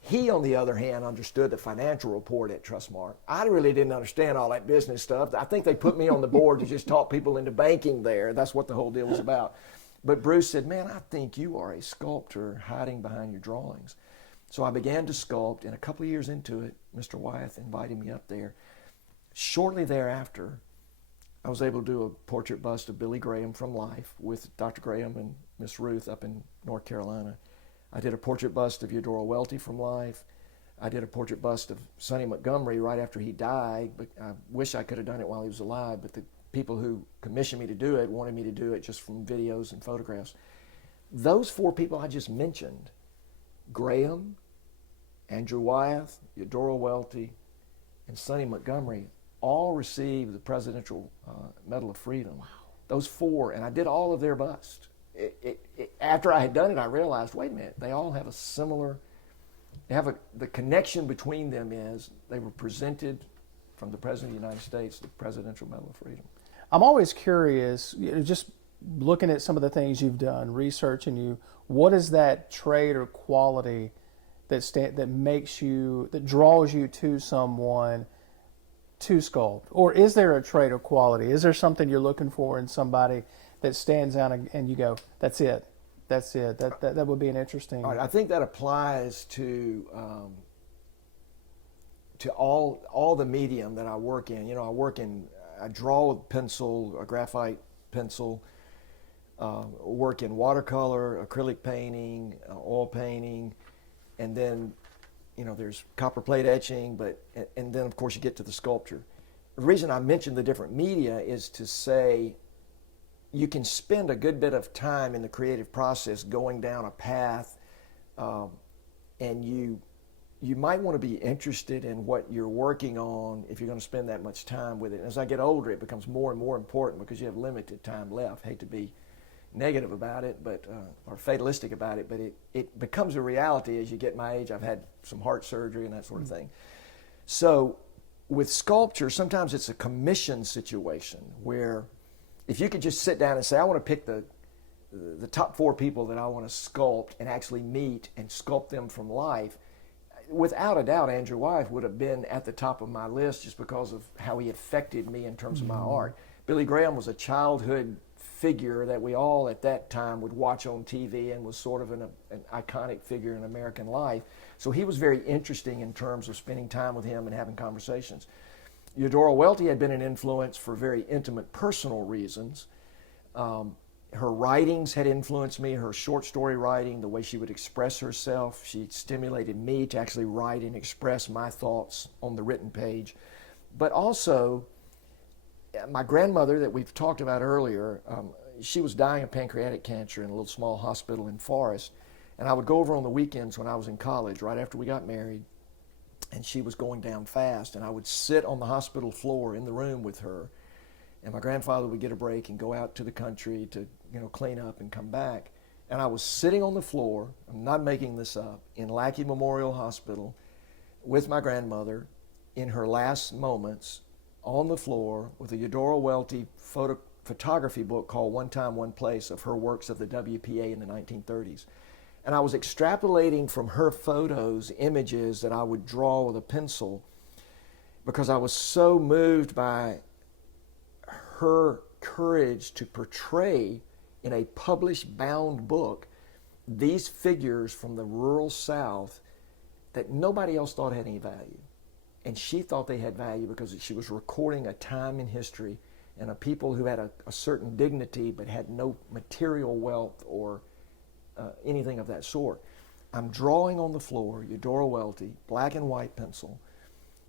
He, on the other hand, understood the financial report at Trustmark. I really didn't understand all that business stuff. I think they put me on the board to just talk people into banking there. That's what the whole deal was about. But Bruce said, man, I think you are a sculptor hiding behind your drawings. So I began to sculpt, and a couple of years into it, Mr. Wyeth invited me up there. Shortly thereafter, I was able to do a portrait bust of Billy Graham from life with Dr. Graham and Miss Ruth up in North Carolina. I did a portrait bust of Eudora Welty from life. I did a portrait bust of Sonny Montgomery right after he died, but I wish I could have done it while he was alive, but the people who commissioned me to do it wanted me to do it just from videos and photographs. Those 4 people I just mentioned, Graham, Andrew Wyeth, Eudora Welty, and Sonny Montgomery, all received the Presidential Medal of Freedom. Wow. Those 4, and I did all of their busts. After I had done it, I realized, wait a minute, they all have a similar, the connection between them is they were presented from the President of the United States the Presidential Medal of Freedom. I'm always curious, just looking at some of the things you've done, researching you, what is that trait or quality that makes you, that draws you to someone to sculpt? Or is there a trait or quality? Is there something you're looking for in somebody that stands out and you go, that's it, that would be an interesting... All right, I think that applies to all the medium that I work in. You know, I draw with pencil, a graphite pencil, work in watercolor, acrylic painting, oil painting, and then, you know, there's copper plate etching, and then of course you get to the sculpture. The reason I mentioned the different media is to say you can spend a good bit of time in the creative process going down a path, and you might want to be interested in what you're working on if you're going to spend that much time with it. And as I get older, it becomes more and more important because you have limited time left. Hate to be negative about it, but or fatalistic about it, but it becomes a reality as you get my age. I've had some heart surgery and that sort of thing. So with sculpture, sometimes it's a commission situation where if you could just sit down and say, I want to pick the top 4 people that I want to sculpt and actually meet and sculpt them from life, without a doubt, Andrew Wyeth would have been at the top of my list just because of how he affected me in terms of my art. Billy Graham was a childhood figure that we all at that time would watch on TV and was sort of an iconic figure in American life. So he was very interesting in terms of spending time with him and having conversations. Eudora Welty had been an influence for very intimate personal reasons. Her writings had influenced me, her short story writing, the way she would express herself. She stimulated me to actually write and express my thoughts on the written page. But also, my grandmother that we've talked about earlier, she was dying of pancreatic cancer in a little small hospital in Forest. And I would go over on the weekends when I was in college, right after we got married, and she was going down fast. And I would sit on the hospital floor in the room with her. And my grandfather would get a break and go out to the country to, you know, clean up and come back. And I was sitting on the floor, I'm not making this up, in Lackey Memorial Hospital with my grandmother in her last moments on the floor with a Eudora Welty photography book called One Time, One Place of her works of the WPA in the 1930s. And I was extrapolating from her photos images that I would draw with a pencil because I was so moved by her courage to portray in a published bound book these figures from the rural South that nobody else thought had any value. And she thought they had value because she was recording a time in history and a people who had a certain dignity but had no material wealth or anything of that sort. I'm drawing on the floor, Eudora Welty, black and white pencil,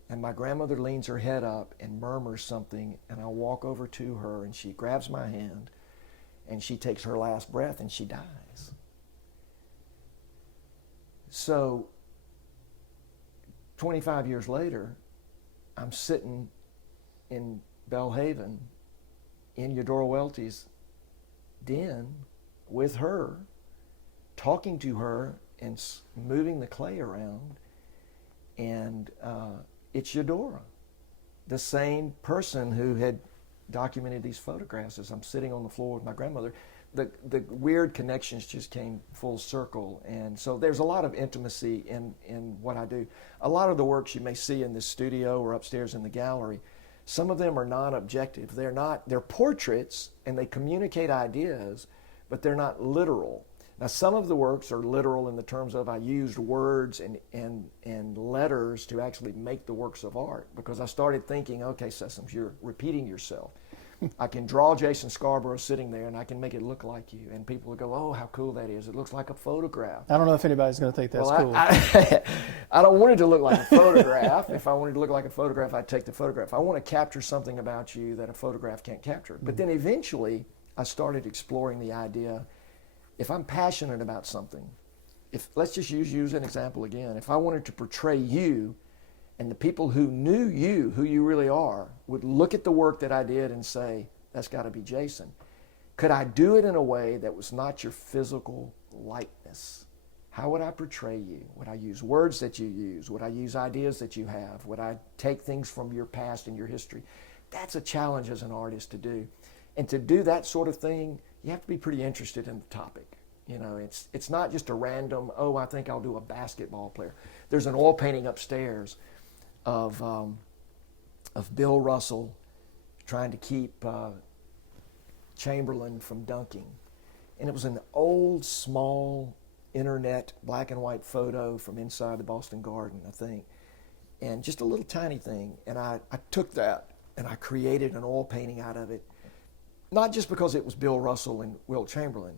and my grandmother leans her head up and murmurs something, and I walk over to her, and she grabs my hand, and she takes her last breath, and she dies. So 25 years later, I'm sitting in Belhaven in Eudora Welty's den with her, talking to her and moving the clay around, and it's Eudora, the same person who had documented these photographs as I'm sitting on the floor with my grandmother. The weird connections just came full circle, and so there's a lot of intimacy in what I do. A lot of the works you may see in this studio or upstairs in the gallery, some of them are non-objective. They're portraits, and they communicate ideas, but they're not literal. Now, some of the works are literal in the terms of I used words and letters to actually make the works of art, because I started thinking, okay, Sessums, you're repeating yourself. I can draw Jason Scarborough sitting there, and I can make it look like you, and people will go, oh, how cool that is. It looks like a photograph. I don't know if anybody's going to think that's cool. I don't want it to look like a photograph. If I wanted to look like a photograph, I'd take the photograph. I want to capture something about you that a photograph can't capture. But then eventually, I started exploring the idea, if I'm passionate about something, let's just use you as an example again. If I wanted to portray you, and the people who knew you, who you really are, would look at the work that I did and say, that's got to be Jason. Could I do it in a way that was not your physical likeness? How would I portray you? Would I use words that you use? Would I use ideas that you have? Would I take things from your past and your history? That's a challenge as an artist to do. And to do that sort of thing, you have to be pretty interested in the topic. You know, it's not just a random, oh, I think I'll do a basketball player. There's an oil painting upstairs of Bill Russell trying to keep Chamberlain from dunking. And it was an old, small, internet black and white photo from inside the Boston Garden, I think. And just a little tiny thing. And I took that and I created an oil painting out of it. Not just because it was Bill Russell and Wilt Chamberlain.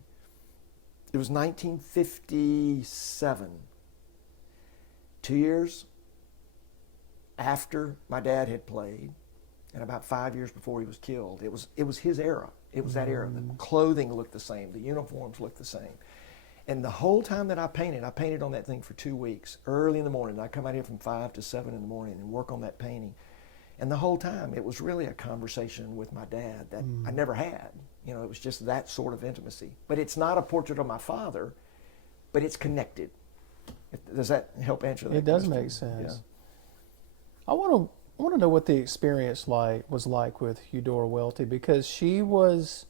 It was 1957. 2 years after my dad had played, and about 5 years before he was killed. It was his era. It was that era. The clothing looked the same. The uniforms looked the same. And the whole time that I painted on that thing for 2 weeks, early in the morning. I'd come out here from 5 to 7 in the morning and work on that painting. And the whole time, it was really a conversation with my dad that I never had. You know, it was just that sort of intimacy. But it's not a portrait of my father, but it's connected. Does that help answer that question? It does make sense. Yeah. I want to know what the experience was like with Eudora Welty, because she wasn't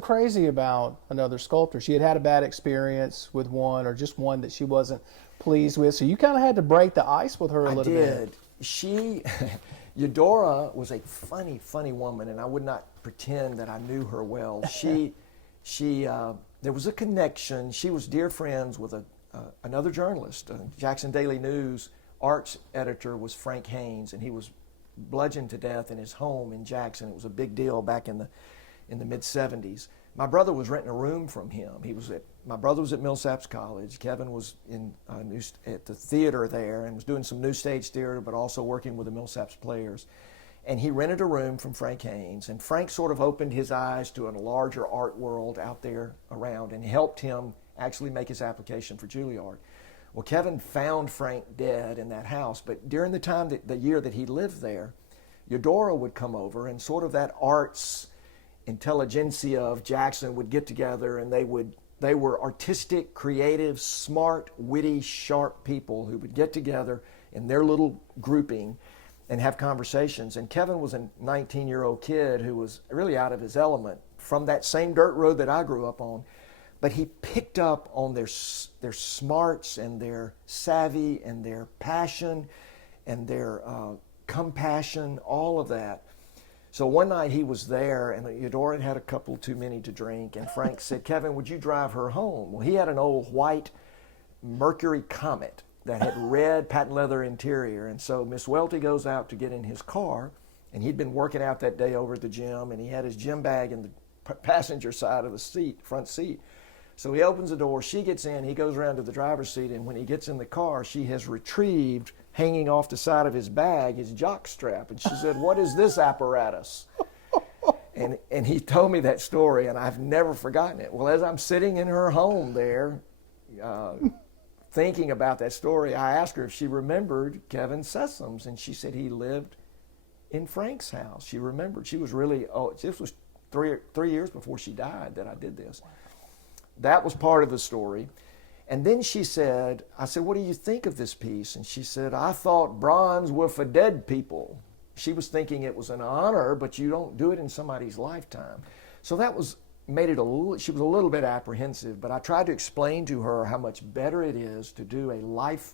crazy about another sculptor. She had a bad experience with one, or just one that she wasn't pleased with. So you kind of had to break the ice with her a little bit. Eudora was a funny woman, and I would not pretend that I knew her well. There was a connection. She was dear friends with another journalist. Jackson Daily News arts editor was Frank Haynes, and he was bludgeoned to death in his home in Jackson. It was a big deal back in the mid-'70s. My brother was renting a room from him. My brother was at Millsaps College. Kevin was at the theater there and was doing some new stage theater, but also working with the Millsaps players. And he rented a room from Frank Haynes, and Frank sort of opened his eyes to a larger art world out there around and helped him actually make his application for Juilliard. Well, Kevin found Frank dead in that house, but during the year that he lived there, Eudora would come over, and sort of that arts intelligentsia of Jackson would get together, and they were artistic, creative, smart, witty, sharp people who would get together in their little grouping and have conversations. And Kevin was a 19-year-old kid who was really out of his element from that same dirt road that I grew up on. But he picked up on their smarts and their savvy and their passion and their compassion, all of that. So one night he was there, and Eudora had had a couple too many to drink, and Frank said, Kevin, would you drive her home? Well, he had an old white Mercury Comet that had red patent leather interior, and so Miss Welty goes out to get in his car, and he'd been working out that day over at the gym, and he had his gym bag in the passenger side of the seat, front seat. So he opens the door, she gets in, he goes around to the driver's seat, and when he gets in the car, she has retrieved, hanging off the side of his bag, his jock strap. And she said, what is this apparatus? And he told me that story, and I've never forgotten it. Well, as I'm sitting in her home there, thinking about that story, I asked her if she remembered Kevin Sessums, and she said he lived in Frank's house. She remembered. She was really, this was three years before she died that I did this. That was part of the story. And then she said, I said, what do you think of this piece? And she said, I thought bronze were for dead people. She was thinking it was an honor, but you don't do it in somebody's lifetime. So that made it she was a little bit apprehensive, but I tried to explain to her how much better it is to do a life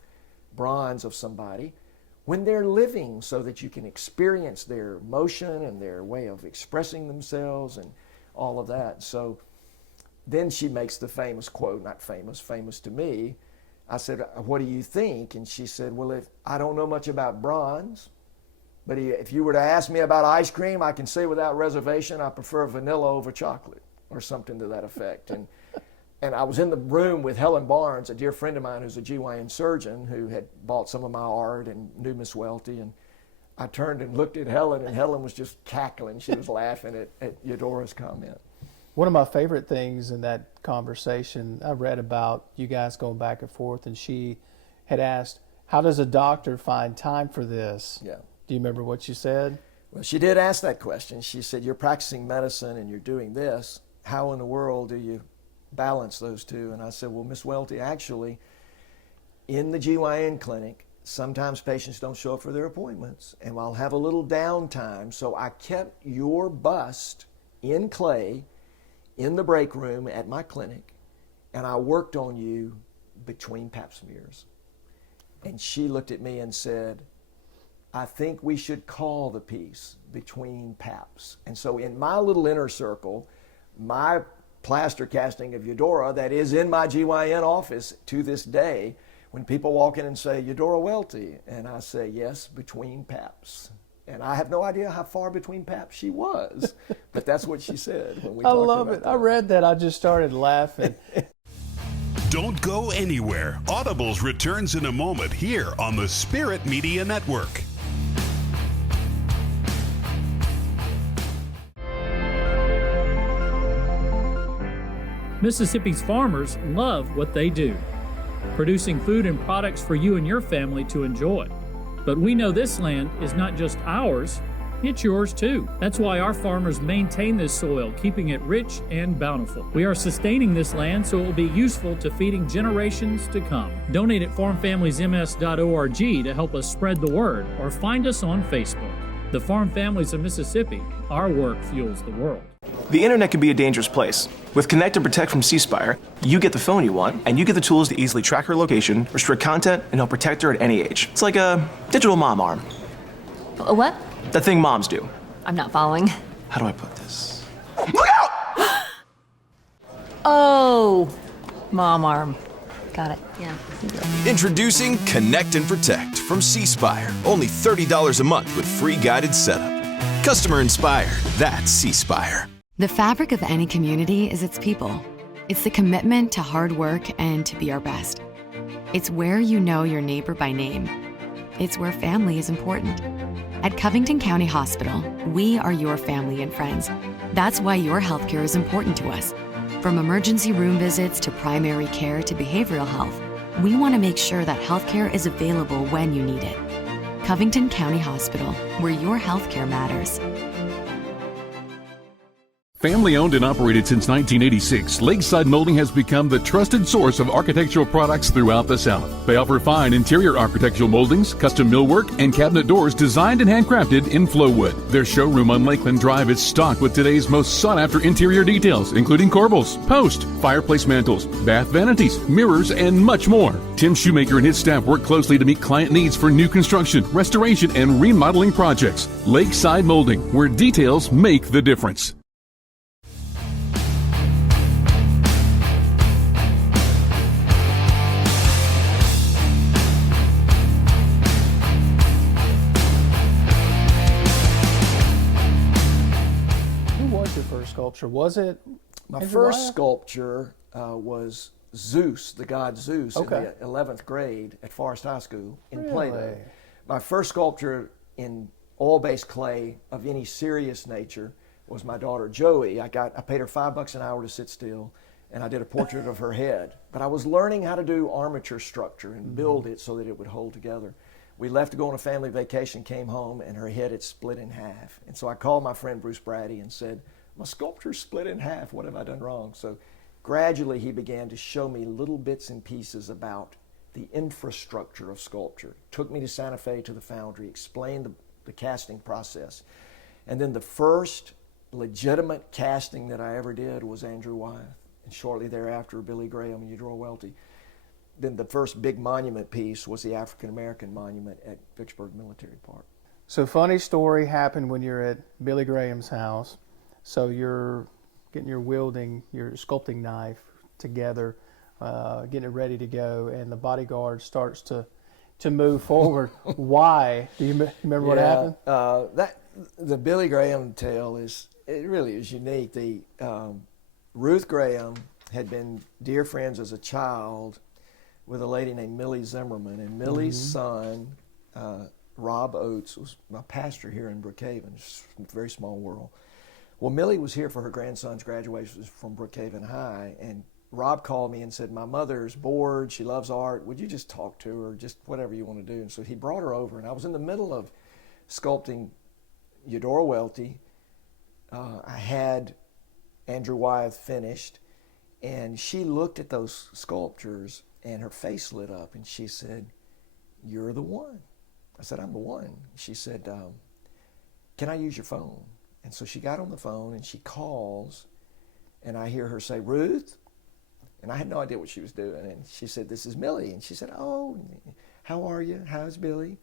bronze of somebody when they're living, so that you can experience their emotion and their way of expressing themselves and all of that. So then she makes the famous quote, not famous, famous to me. I said, what do you think? And she said, well, I don't know much about bronze, but if you were to ask me about ice cream, I can say without reservation I prefer vanilla over chocolate, or something to that effect. And I was in the room with Helen Barnes, a dear friend of mine who's a GYN surgeon who had bought some of my art and knew Miss Welty. And I turned and looked at Helen, and Helen was just cackling. She was laughing at Eudora's comment. One of my favorite things in that conversation, I read about you guys going back and forth, and she had asked, how does a doctor find time for this? Yeah. Do you remember what you said? Well, she did ask that question. She said, you're practicing medicine and you're doing this. How in the world do you balance those two? And I said, well, Miss Welty, actually, in the GYN clinic, sometimes patients don't show up for their appointments, and I'll have a little downtime. So I kept your bust in clay in the break room at my clinic, and I worked on you between pap smears. And she looked at me and said, I think we should call the piece Between Paps. And so in my little inner circle, my plaster casting of Eudora that is in my GYN office to this day, when people walk in and say, Eudora Welty, and I say, yes, between paps. And I have no idea how far between paps she was, but that's what she said when we talked about that. I love it. I read that. I just started laughing. Don't go anywhere. Audibles returns in a moment here on the Spirit Media Network. Mississippi's farmers love what they do, producing food and products for you and your family to enjoy. But we know this land is not just ours, it's yours too. That's why our farmers maintain this soil, keeping it rich and bountiful. We are sustaining this land so it will be useful to feeding generations to come. Donate at farmfamiliesms.org to help us spread the word, or find us on Facebook. The Farm Families of Mississippi, our work fuels the world. The internet can be a dangerous place. With Connect and Protect from C Spire, you get the phone you want, and you get the tools to easily track her location, restrict content, and help protect her at any age. It's like a digital mom arm. A what? That thing moms do. I'm not following. How do I put this? Look out! Oh, mom arm. Got it, yeah. Introducing Connect and Protect from C Spire. Only $30 a month with free guided setup. Customer inspired. That's C Spire. The fabric of any community is its people. It's the commitment to hard work and to be our best. It's where you know your neighbor by name. It's where family is important. At Covington County Hospital, we are your family and friends. That's why your healthcare is important to us. From emergency room visits to primary care to behavioral health, we want to make sure that healthcare is available when you need it. Covington County Hospital, where your healthcare matters. Family owned and operated since 1986, Lakeside Molding has become the trusted source of architectural products throughout the South. They offer fine interior architectural moldings, custom millwork, and cabinet doors designed and handcrafted in Flowwood. Their showroom on Lakeland Drive is stocked with today's most sought-after interior details, including corbels, post, fireplace mantles, bath vanities, mirrors, and much more. Tim Shoemaker and his staff work closely to meet client needs for new construction, restoration, and remodeling projects. Lakeside Molding, where details make the difference. Sculpture, was it? My Andrew first Wyeth? sculpture was Zeus, the god Zeus, in the 11th grade at Forest High School in Play-Doh. My first sculpture in oil-based clay of any serious nature was my daughter Joey. I paid her $5 an hour to sit still, and I did a portrait of her head. But I was learning how to do armature structure and build it so that it would hold together. We left to go on a family vacation, came home, and her head had split in half. And so I called my friend Bruce Brady and said, my sculpture's split in half. What have I done wrong? So gradually he began to show me little bits and pieces about the infrastructure of sculpture. Took me to Santa Fe to the foundry, explained the casting process. And then the first legitimate casting that I ever did was Andrew Wyeth. And shortly thereafter, Billy Graham and Eudora Welty. Then the first big monument piece was the African American monument at Vicksburg Military Park. So funny story happened when you're at Billy Graham's house. So you're getting your sculpting knife together, getting it ready to go, and the bodyguard starts to move forward. Why? Do you remember what happened? The Billy Graham tale really is unique. Ruth Graham had been dear friends as a child with a lady named Millie Zimmerman, and Millie's son, Rob Oates, was my pastor here in Brookhaven. It's a very small world. Well, Millie was here for her grandson's graduation from Brookhaven High, and Rob called me and said, my mother's bored, she loves art, would you just talk to her, just whatever you want to do? And so he brought her over, and I was in the middle of sculpting Eudora Welty. I had Andrew Wyeth finished, and she looked at those sculptures, and her face lit up, and she said, you're the one. I said, I'm the one. She said, can I use your phone? And so she got on the phone and she calls, and I hear her say, Ruth? And I had no idea what she was doing. And she said, this is Millie. And she said, oh, how are you? How's Billy?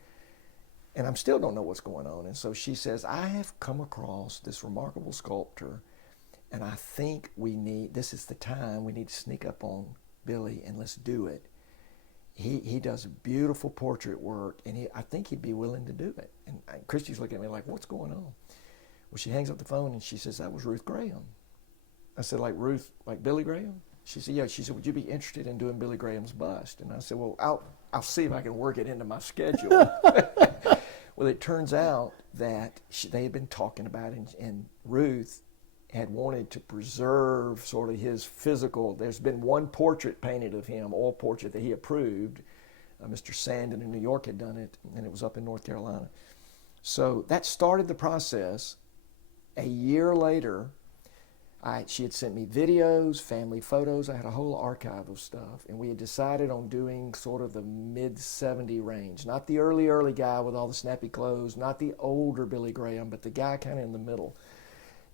And I still don't know what's going on. And so she says, I have come across this remarkable sculptor, and I think this is the time we need to sneak up on Billy and let's do it. He does beautiful portrait work, and I think he'd be willing to do it. And Christy's looking at me like, what's going on? Well, she hangs up the phone and she says, that was Ruth Graham. I said, like Ruth, like Billy Graham? She said, yeah. She said, would you be interested in doing Billy Graham's bust? And I said, well, I'll see if I can work it into my schedule. Well, it turns out that they had been talking about it, and Ruth had wanted to preserve sort of his physical. There's been one portrait painted of him, oil portrait, that he approved. Mr. Sandin in New York had done it, and it was up in North Carolina. So that started the process. A year later, she had sent me videos, family photos. I had a whole archive of stuff, and we had decided on doing sort of the mid-70 range. Not the early guy with all the snappy clothes, not the older Billy Graham, but the guy kind of in the middle.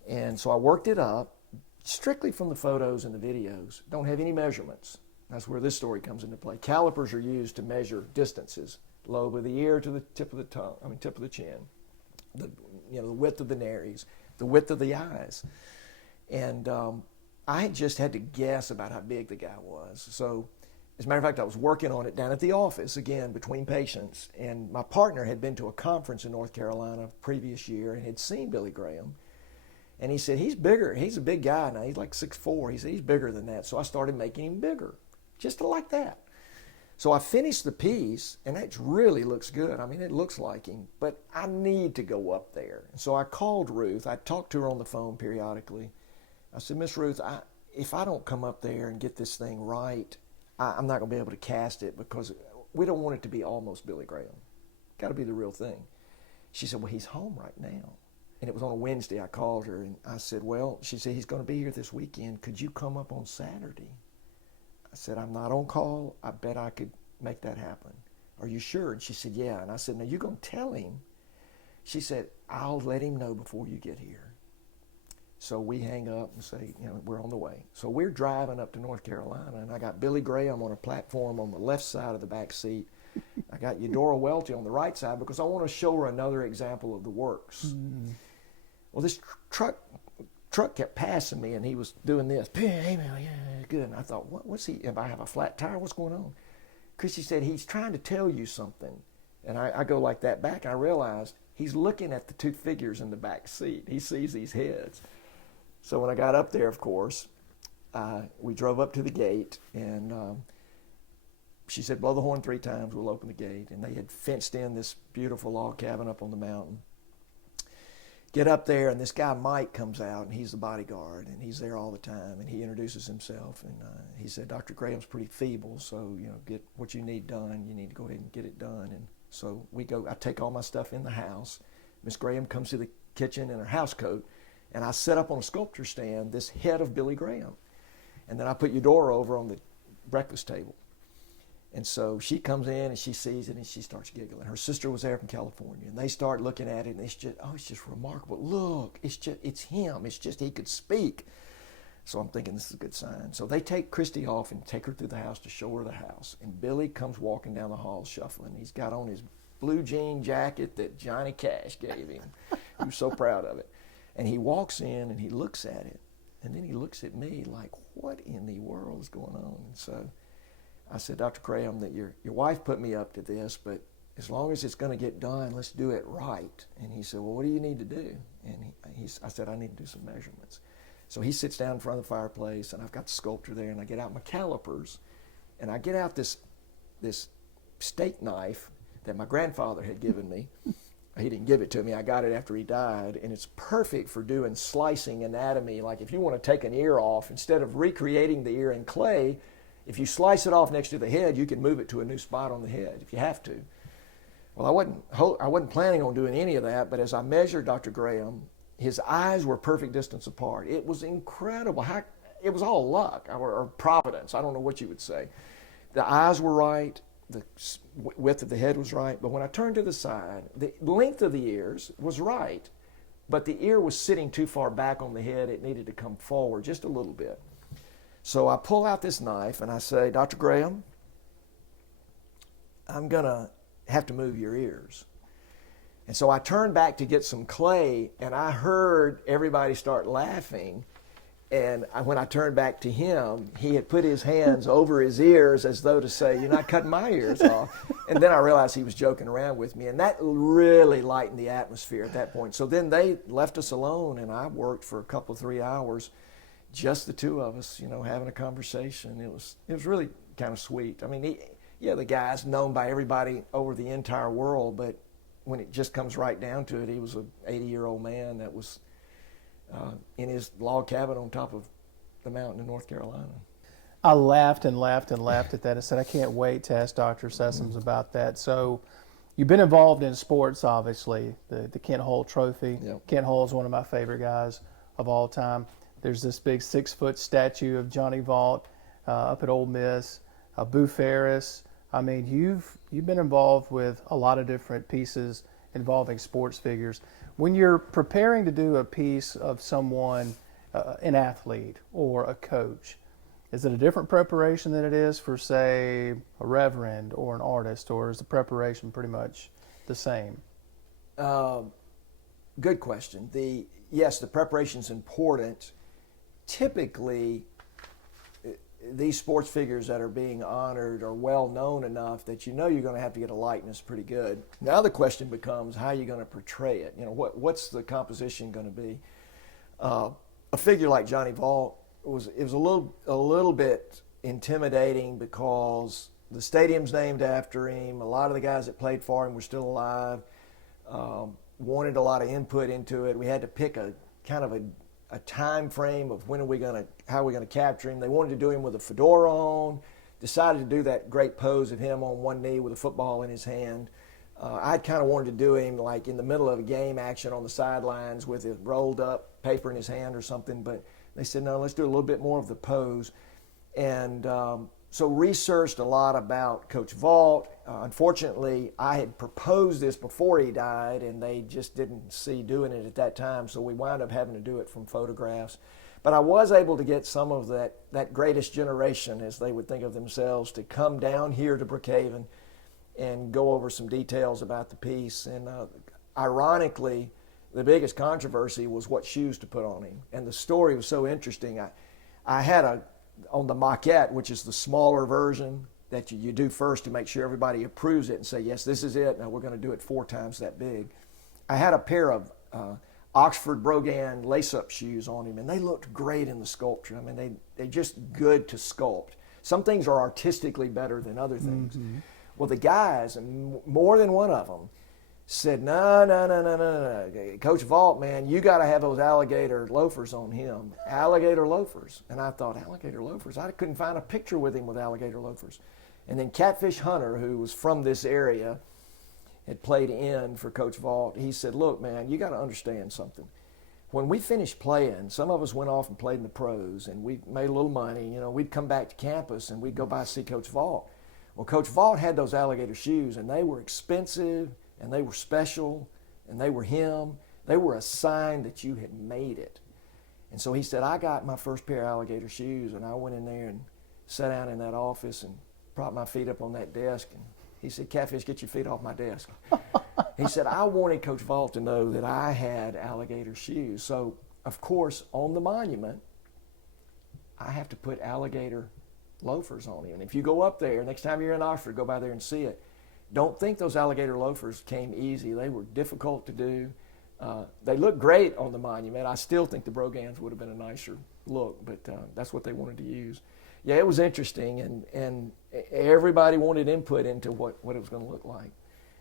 And so I worked it up strictly from the photos and the videos. Don't have any measurements. That's where this story comes into play. Calipers are used to measure distances, lobe of the ear to the tip of the tongue, tip of the chin, the width of the nares, the width of the eyes. And I just had to guess about how big the guy was. So, as a matter of fact, I was working on it down at the office, again, between patients. And my partner had been to a conference in North Carolina previous year and had seen Billy Graham. And he said, he's bigger. He's a big guy now. He's like 6'4". He said, he's bigger than that. So I started making him bigger, just like that. So I finished the piece, and it really looks good. I mean, it looks like him, but I need to go up there. And so I called Ruth. I talked to her on the phone periodically. I said, Miss Ruth, if I don't come up there and get this thing right, I'm not going to be able to cast it, because we don't want it to be almost Billy Graham. Got to be the real thing. She said, well, he's home right now. And it was on a Wednesday. I called her and I said, well, she said, he's going to be here this weekend. Could you come up on Saturday? I said, I'm not on call. I bet I could make that happen. Are you sure? And she said, yeah. And I said, now you're going to tell him. She said, I'll let him know before you get here. So we hang up and say, we're on the way. So we're driving up to North Carolina, and I got Billy Graham on a platform on the left side of the back seat. I got Eudora Welty on the right side because I want to show her another example of the works. Mm-hmm. Well, this truck kept passing me, and he was doing this. Hey, man, yeah, good. And I thought, what's he? If I have a flat tire, what's going on? Chrissy said, he's trying to tell you something. And I go like that back, and I realized he's looking at the two figures in the back seat. He sees these heads. So when I got up there, of course, we drove up to the gate, and she said, blow the horn 3 times, we'll open the gate. And they had fenced in this beautiful log cabin up on the mountain. Get up there, and this guy Mike comes out, and he's the bodyguard, and he's there all the time, and he introduces himself, and he said, Dr. Graham's pretty feeble, so get what you need done. You need to go ahead and get it done. And so we go. I take all my stuff in the house. Miss Graham comes to the kitchen in her house coat, and I set up on a sculpture stand this head of Billy Graham, and then I put Eudora over on the breakfast table. And so she comes in and she sees it and she starts giggling. Her sister was there from California, and they start looking at it, and it's just remarkable. Look, it's him. It's just he could speak. So I'm thinking this is a good sign. So they take Christy off and take her through the house to show her the house. And Billy comes walking down the hall shuffling. He's got on his blue jean jacket that Johnny Cash gave him. He was so proud of it. And he walks in and he looks at it, and then he looks at me like, what in the world is going on? And so I said, Dr. Graham, that your wife put me up to this, but as long as it's going to get done, let's do it right. And he said, well, what do you need to do? And I said, I need to do some measurements. So he sits down in front of the fireplace, and I've got the sculptor there, and I get out my calipers, and I get out this steak knife that my grandfather had given me. He didn't give it to me. I got it after he died, and it's perfect for doing slicing anatomy. Like if you want to take an ear off, instead of recreating the ear in clay, if you slice it off next to the head, you can move it to a new spot on the head if you have to. Well, I wasn't planning on doing any of that, but as I measured Dr. Graham, his eyes were perfect distance apart. It was incredible. It was all luck or providence. I don't know what you would say. The eyes were right. The width of the head was right. But when I turned to the side, the length of the ears was right, but the ear was sitting too far back on the head. It needed to come forward just a little bit. So I pull out this knife and I say, Dr. Graham, I'm going to have to move your ears. And so I turned back to get some clay, and I heard everybody start laughing. And when I turned back to him, he had put his hands over his ears as though to say, you're not cutting my ears off. And then I realized he was joking around with me, and that really lightened the atmosphere at that point. So then they left us alone, and I worked for a couple, 3 hours, just the two of us, having a conversation. It was really kind of sweet. I mean, the guy's known by everybody over the entire world, but when it just comes right down to it, he was an 80-year-old man that was in his log cabin on top of the mountain in North Carolina. I laughed and laughed and laughed at that and said, I can't wait to ask Dr. Sessums about that. So you've been involved in sports, obviously, the Kent Hull Trophy. Yep. Kent Hull is one of my favorite guys of all time. There's this big 6-foot statue of Johnny Vaught up at Ole Miss, Boo Ferris. I mean, you've been involved with a lot of different pieces involving sports figures. When you're preparing to do a piece of someone, an athlete or a coach, is it a different preparation than it is for, say, a reverend or an artist, or is the preparation pretty much the same? Good question. Yes, the preparation's important. Typically, these sports figures that are being honored are well known enough that you're going to have to get a likeness pretty good. Now the question becomes, how are you going to portray it? What's the composition going to be? A figure like Johnny Vaught was a little bit intimidating because the stadium's named after him. A lot of the guys that played for him were still alive. Wanted a lot of input into it. We had to pick a kind of a time frame of how are we going to capture him. They wanted to do him with a fedora on. Decided to do that great pose of him on one knee with a football in his hand. I'd kind of wanted to do him like in the middle of a game action on the sidelines with a rolled up paper in his hand or something, but they said, no, let's do a little bit more of the pose. And so researched a lot about Coach Vault. Unfortunately, I had proposed this before he died, and they just didn't see doing it at that time, so we wound up having to do it from photographs. But I was able to get some of that greatest generation, as they would think of themselves, to come down here to Brookhaven and go over some details about the piece. And ironically, the biggest controversy was what shoes to put on him. And the story was so interesting. I had on the maquette, which is the smaller version that you do first to make sure everybody approves it and say, yes, this is it. Now we're going to do it 4 times that big. I had a pair of Oxford Brogan lace-up shoes on him, and they looked great in the sculpture. I mean, they're just good to sculpt. Some things are artistically better than other things. Mm-hmm. Well, the guys, and more than one of them, said, no. Coach Vault, man, you got to have those alligator loafers on him. Alligator loafers. And I thought, alligator loafers? I couldn't find a picture with him with alligator loafers. And then Catfish Hunter, who was from this area, had played in for Coach Vault. He said, look, man, you got to understand something. When we finished playing, some of us went off and played in the pros, and we made a little money. You know, we'd come back to campus, and we'd go by and see Coach Vault. Well, Coach Vault had those alligator shoes, and they were expensive, and they were special, and they were him. They were a sign that you had made it. And so he said, I got my first pair of alligator shoes, and I went in there and sat down in that office and propped my feet up on that desk. And he said, Catfish, get your feet off my desk. He said, I wanted Coach Vault to know that I had alligator shoes. So, of course, on the monument, I have to put alligator loafers on him. And if you go up there, next time you're in Oxford, go by there and see it. Don't think those alligator loafers came easy. They were difficult to do. They look great on the monument. I still think the Brogans would have been a nicer look, but that's what they wanted to use. Yeah, it was interesting, and everybody wanted input into what it was going to look like.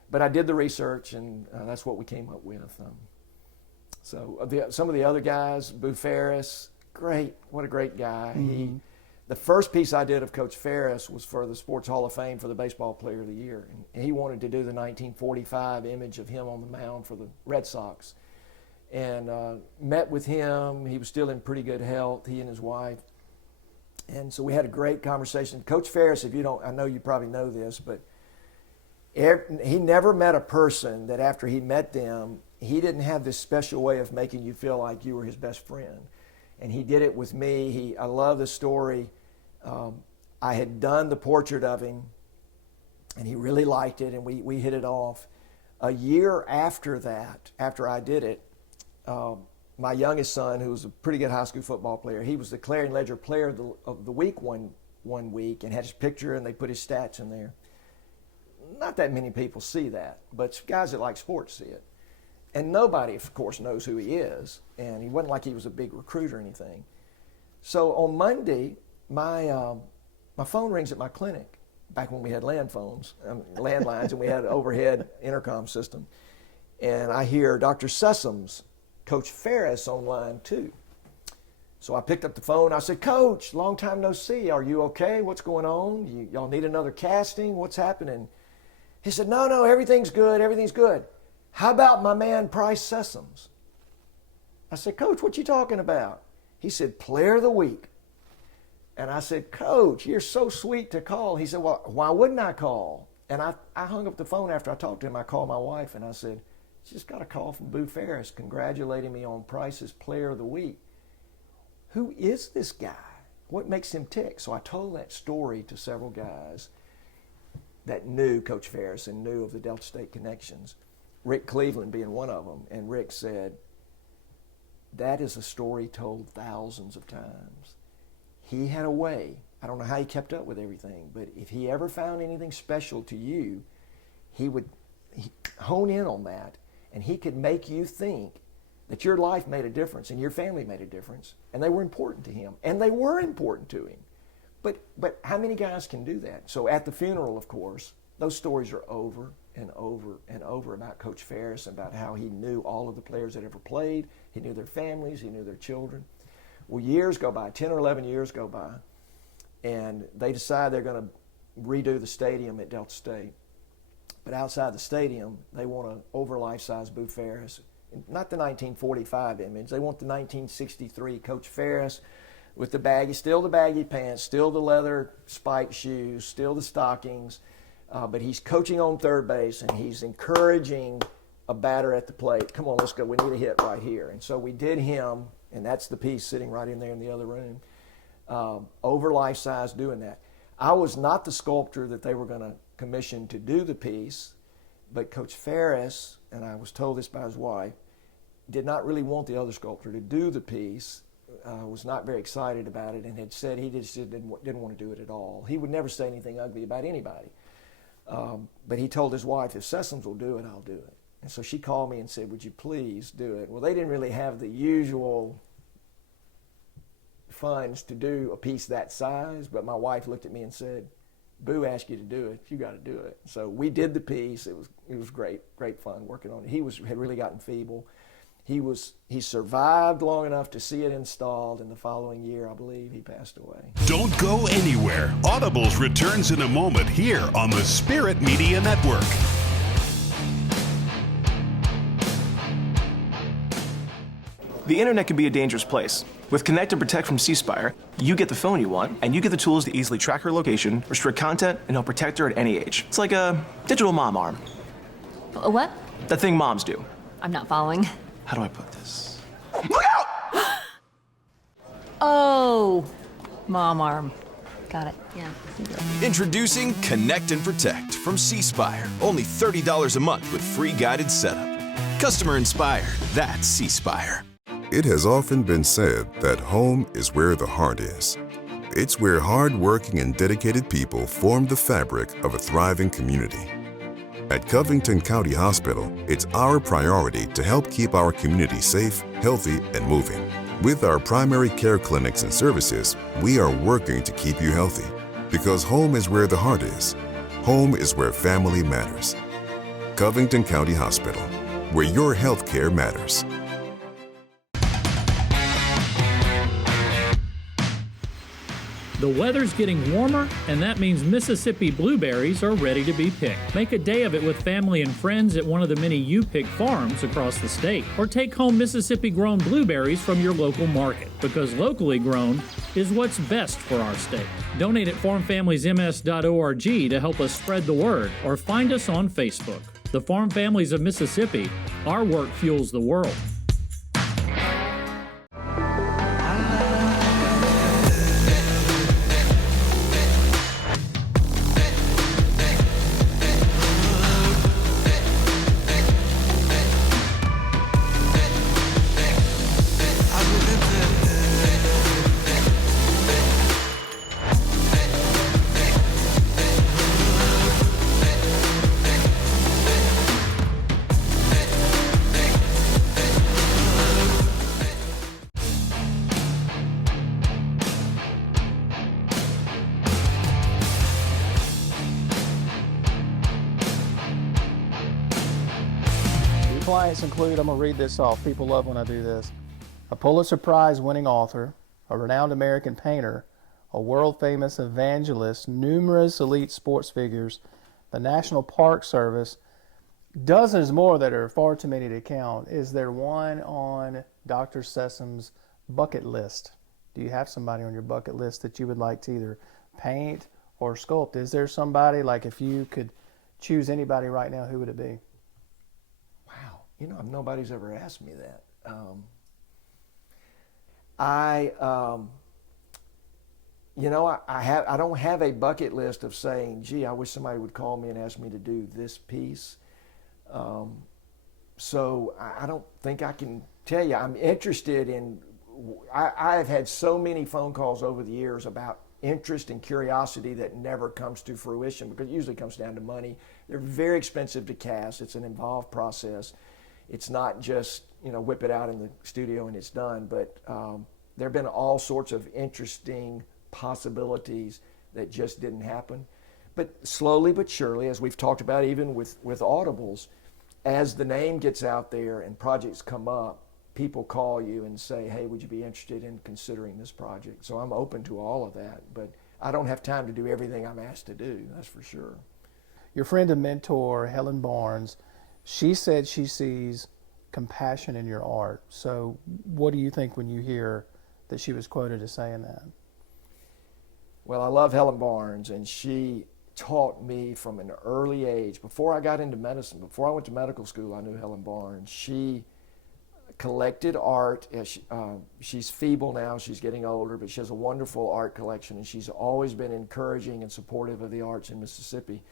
But I did the research, and that's what we came up with. Some of the other guys, Boo Ferris, great. What a great guy. Mm-hmm. The first piece I did of Coach Ferris was for the Sports Hall of Fame for the Baseball Player of the Year. And he wanted to do the 1945 image of him on the mound for the Red Sox. And met with him. He was still in pretty good health, he and his wife. And so we had a great conversation. Coach Ferris, I know you probably know this, but he never met a person that after he met them, he didn't have this special way of making you feel like you were his best friend. And he did it with me. I love the story. I had done the portrait of him, and he really liked it, and we hit it off. A year after that, after I did it, my youngest son, who was a pretty good high school football player, he was the Clarion Ledger Player of the Week one week, and had his picture, and they put his stats in there. Not that many people see that, but guys that like sports see it. And nobody, of course, knows who he is, and he wasn't like he was a big recruit or anything. So on Monday, my phone rings at my clinic, back when we had landlines, and we had an overhead intercom system. And I hear Dr. Sessums, Coach Ferris, on line 2. So I picked up the phone. I said, Coach, long time no see. Are you okay? What's going on? Y'all need another casting? What's happening? He said, no, everything's good. Everything's good. How about my man Price Sessums? I said, Coach, what you talking about? He said, Player of the Week. And I said, Coach, you're so sweet to call. He said, well, why wouldn't I call? And I hung up the phone after I talked to him. I called my wife and I said, just got a call from Boo Ferris congratulating me on Price's Player of the Week. Who is this guy? What makes him tick? So I told that story to several guys that knew Coach Ferris and knew of the Delta State connections. Rick Cleveland being one of them. And Rick said, that is a story told thousands of times. He had a way. I don't know how he kept up with everything, but if he ever found anything special to you, he would hone in on that, and he could make you think that your life made a difference and your family made a difference, and they were important to him, and they were important to him. But how many guys can do that? So at the funeral, of course, those stories are over and over and over about Coach Ferris, about how he knew all of the players that ever played. He knew their families. He knew their children. Well, years go by, 10 or 11 years go by, and they decide they're going to redo the stadium at Delta State. But outside the stadium, they want an over life-size Boo Ferris. Not the 1945 image. They want the 1963 Coach Ferris with the baggy, still the baggy pants, still the leather spiked shoes, still the stockings. But he's coaching on third base, and he's encouraging a batter at the plate. Come on, let's go. We need a hit right here. And so we did him, and that's the piece sitting right in there in the other room, over life-size doing that. I was not the sculptor that they were going to commission to do the piece, but Coach Ferris, and I was told this by his wife, did not really want the other sculptor to do the piece, was not very excited about it, and had said he just didn't want to do it at all. He would never say anything ugly about anybody. But he told his wife, if Sessums will do it, I'll do it. And so she called me and said, would you please do it? Well, they didn't really have the usual funds to do a piece that size, but my wife looked at me and said, Boo asked you to do it, you got to do it. So we did the piece. It was great fun working on it. He had really gotten feeble. He survived long enough to see it installed, and the following year, I believe, he passed away. Don't go anywhere. Audibles returns in a moment here on the Spirit Media Network. The internet can be a dangerous place. With Connect and Protect from C Spire, you get the phone you want, and you get the tools to easily track her location, restrict content, and help protect her at any age. It's like a digital mom arm. A what? That thing moms do. I'm not following. How do I put this? Look out! Oh, mom arm. Got it, yeah. Introducing Connect and Protect from C Spire. Only $30 a month with free guided setup. Customer inspired. That's C Spire. It has often been said that home is where the heart is. It's where hard-working and dedicated people form the fabric of a thriving community. At Covington County Hospital, it's our priority to help keep our community safe, healthy, and moving. With our primary care clinics and services, we are working to keep you healthy, because home is where the heart is. Home is where family matters. Covington County Hospital, where your health care matters. The weather's getting warmer, and that means Mississippi blueberries are ready to be picked. Make a day of it with family and friends at one of the many U-Pick farms across the state. Or take home Mississippi-grown blueberries from your local market, because locally grown is what's best for our state. Donate at farmfamiliesms.org to help us spread the word, or find us on Facebook. The Farm Families of Mississippi, our work fuels the world. Clients include, I'm going to read this off, people love when I do this, a Pulitzer Prize winning author, a renowned American painter, a world-famous evangelist, numerous elite sports figures, the National Park Service, dozens more that are far too many to count. Is there one on Dr. Sessums' bucket list? Do you have somebody on your bucket list that you would like to either paint or sculpt? Is there somebody, like if you could choose anybody right now, who would it be? You know, nobody's ever asked me that. I don't have a bucket list of saying, gee, I wish somebody would call me and ask me to do this piece. So I don't think I can tell you. I'm interested in, I've had so many phone calls over the years about interest and curiosity that never comes to fruition, because it usually comes down to money. They're very expensive to cast. It's an involved process. It's not just, whip it out in the studio and it's done, but there have been all sorts of interesting possibilities that just didn't happen. But slowly but surely, as we've talked about even with Audibles, as the name gets out there and projects come up, people call you and say, hey, would you be interested in considering this project? So I'm open to all of that, but I don't have time to do everything I'm asked to do, that's for sure. Your friend and mentor, Helen Barnes, she said she sees compassion in your art. So what do you think when you hear that she was quoted as saying that? Well, I love Helen Barnes, and she taught me from an early age. Before I got into medicine, before I went to medical school, I knew Helen Barnes. She collected art. She's feeble now, she's getting older, but she has a wonderful art collection, and she's always been encouraging and supportive of the arts in Mississippi.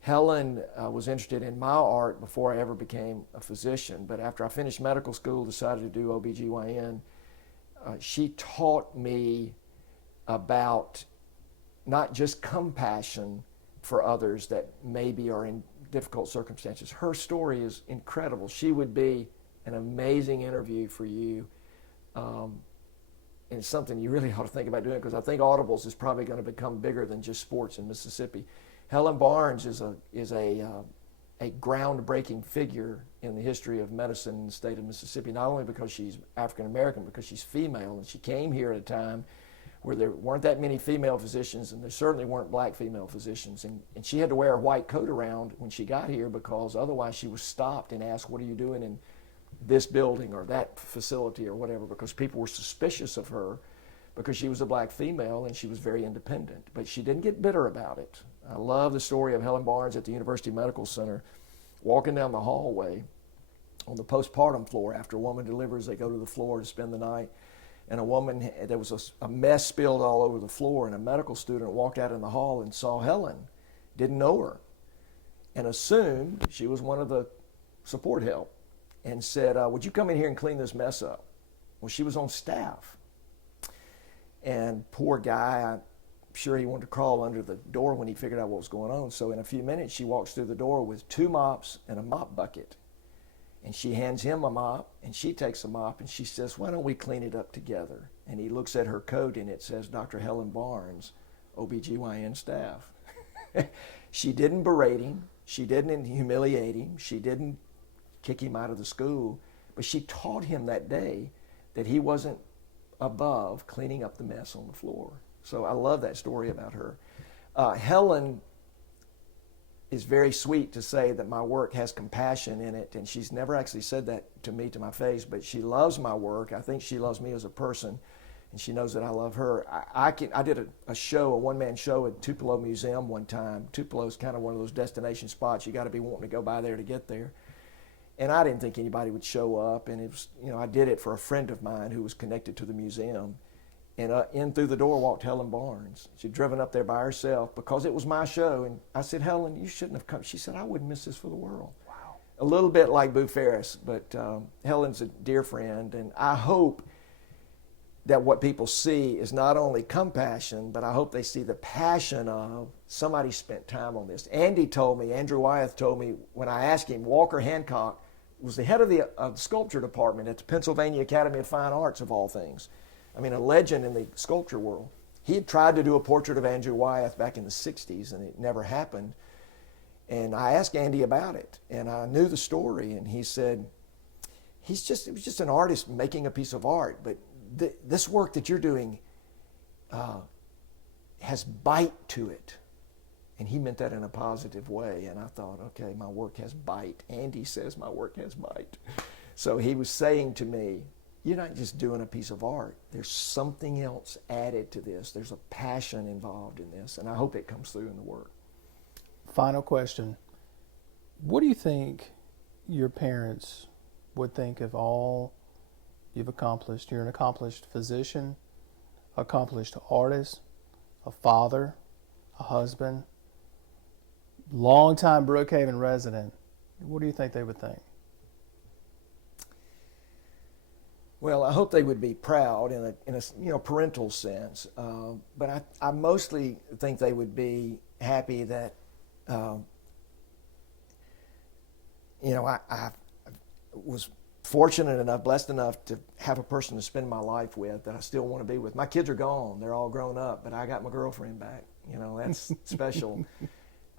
Helen was interested in my art before I ever became a physician, but after I finished medical school, decided to do OBGYN. She taught me about not just compassion for others that maybe are in difficult circumstances. Her story is incredible. She would be an amazing interview for you. And it's something you really ought to think about doing, because I think Audibles is probably going to become bigger than just sports in Mississippi. Helen Barnes is a groundbreaking figure in the history of medicine in the state of Mississippi, not only because she's African American, because she's female, and she came here at a time where there weren't that many female physicians, and there certainly weren't black female physicians, and she had to wear a white coat around when she got here, because otherwise she was stopped and asked, what are you doing in this building or that facility or whatever, because people were suspicious of her because she was a black female and she was very independent. But she didn't get bitter about it. I love the story of Helen Barnes at the University Medical Center, walking down the hallway on the postpartum floor. After a woman delivers, they go to the floor to spend the night, and there was a mess spilled all over the floor, and a medical student walked out in the hall and saw Helen, didn't know her, and assumed she was one of the support help, and said, would you come in here and clean this mess up? Well, she was on staff. And poor guy, I'm sure he wanted to crawl under the door when he figured out what was going on. So in a few minutes, she walks through the door with 2 mops and a mop bucket. And she hands him a mop, and she takes a mop, and she says, why don't we clean it up together? And he looks at her coat, and it says, Dr. Helen Barnes, OBGYN staff. She didn't berate him. She didn't humiliate him. She didn't kick him out of the school. But she taught him that day that he wasn't above cleaning up the mess on the floor. So I love that story about her. Helen is very sweet to say that my work has compassion in it, and she's never actually said that to me to my face, but she loves my work. I think she loves me as a person, and she knows that I love her. I did a show, a one-man show at Tupelo Museum one time. Tupelo is kind of one of those destination spots. You got to be wanting to go by there to get there. And I didn't think anybody would show up, and it was, I did it for a friend of mine who was connected to the museum. And in through the door walked Helen Barnes. She'd driven up there by herself because it was my show. And I said, Helen, you shouldn't have come. She said, I wouldn't miss this for the world. Wow. A little bit like Boo Ferris, but Helen's a dear friend. And I hope that what people see is not only compassion, but I hope they see the passion of somebody spent time on this. Andrew Wyeth told me when I asked him, Walker Hancock was the head of the sculpture department at the Pennsylvania Academy of Fine Arts, of all things. I mean, a legend in the sculpture world. He had tried to do a portrait of Andrew Wyeth back in the 60s, and it never happened. And I asked Andy about it, and I knew the story, and he said, it was just an artist making a piece of art, but this work that you're doing has bite to it. And he meant that in a positive way, and I thought, okay, my work has bite. Andy says my work has bite. So he was saying to me, you're not just doing a piece of art. There's something else added to this. There's a passion involved in this, and I hope it comes through in the work. Final question. What do you think your parents would think of all you've accomplished? You're an accomplished physician, accomplished artist, a father, a husband, longtime Brookhaven resident. What do you think they would think? Well, I hope they would be proud in a parental sense, but I mostly think they would be happy that I was fortunate enough, blessed enough to have a person to spend my life with that I still want to be with. My kids are gone; they're all grown up, but I got my girlfriend back. That's special.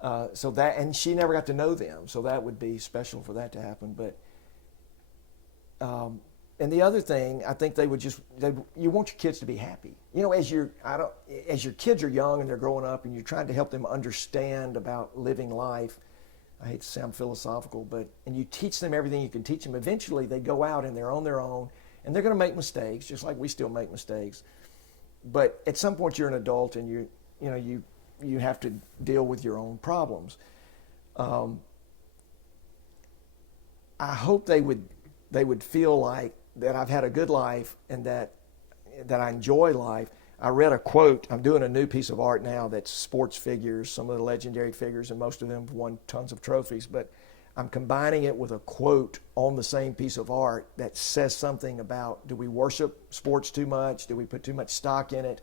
And she never got to know them, so that would be special for that to happen. But And the other thing, I think you want your kids to be happy. You know, as your kids are young and they're growing up and you're trying to help them understand about living life, I hate to sound philosophical, and you teach them everything you can teach them, eventually they go out and they're on their own and they're going to make mistakes, just like we still make mistakes. But at some point you're an adult and you have to deal with your own problems. I hope they would feel like that I've had a good life and that I enjoy life. I read a quote. I'm doing a new piece of art now that's sports figures, some of the legendary figures, and most of them have won tons of trophies. But I'm combining it with a quote on the same piece of art that says something about, do we worship sports too much? Do we put too much stock in it?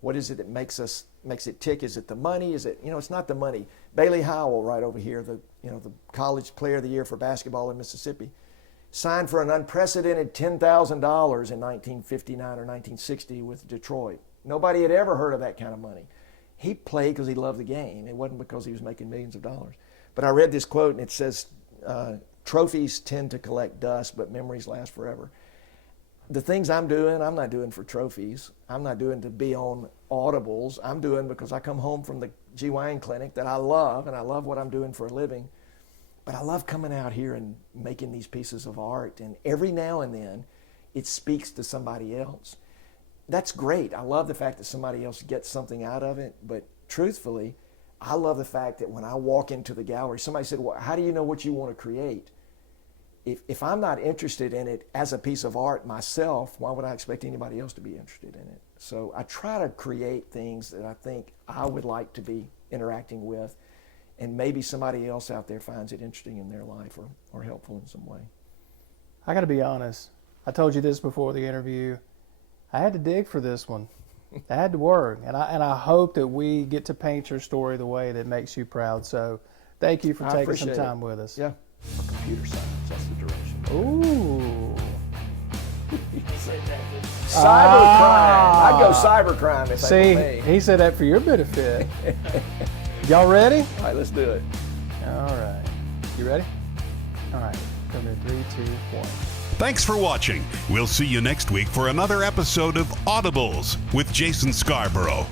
What is it that makes it tick? Is it the money? Is it, it's not the money. Bailey Howell, right over here, the college player of the year for basketball in Mississippi, signed for an unprecedented $10,000 in 1959 or 1960 with Detroit. Nobody had ever heard of that kind of money. He played because he loved the game. It wasn't because he was making millions of dollars. But I read this quote, and it says, trophies tend to collect dust, but memories last forever. The things I'm doing, I'm not doing for trophies. I'm not doing to be on Audibles. I'm doing because I come home from the GYN clinic that I love, and I love what I'm doing for a living. But I love coming out here and making these pieces of art, and every now and then it speaks to somebody else. That's great. I love the fact that somebody else gets something out of it, but truthfully, I love the fact that when I walk into the gallery, somebody said, well, how do you know what you want to create? If I'm not interested in it as a piece of art myself, why would I expect anybody else to be interested in it? So I try to create things that I think I would like to be interacting with, and maybe somebody else out there finds it interesting in their life or helpful in some way. I got to be honest. I told you this before the interview. I had to dig for this one. I had to work, and I hope that we get to paint your story the way that makes you proud. So thank you for taking some time with us. Yeah. Computer science, that's the direction. Ooh. Cybercrime. I'd go cybercrime if they were me. He said that for your benefit. Y'all ready? All right, let's do it. All right. You ready? All right. Come in 3, 2, 1. Thanks for watching. We'll see you next week for another episode of Audibles with Jason Scarborough.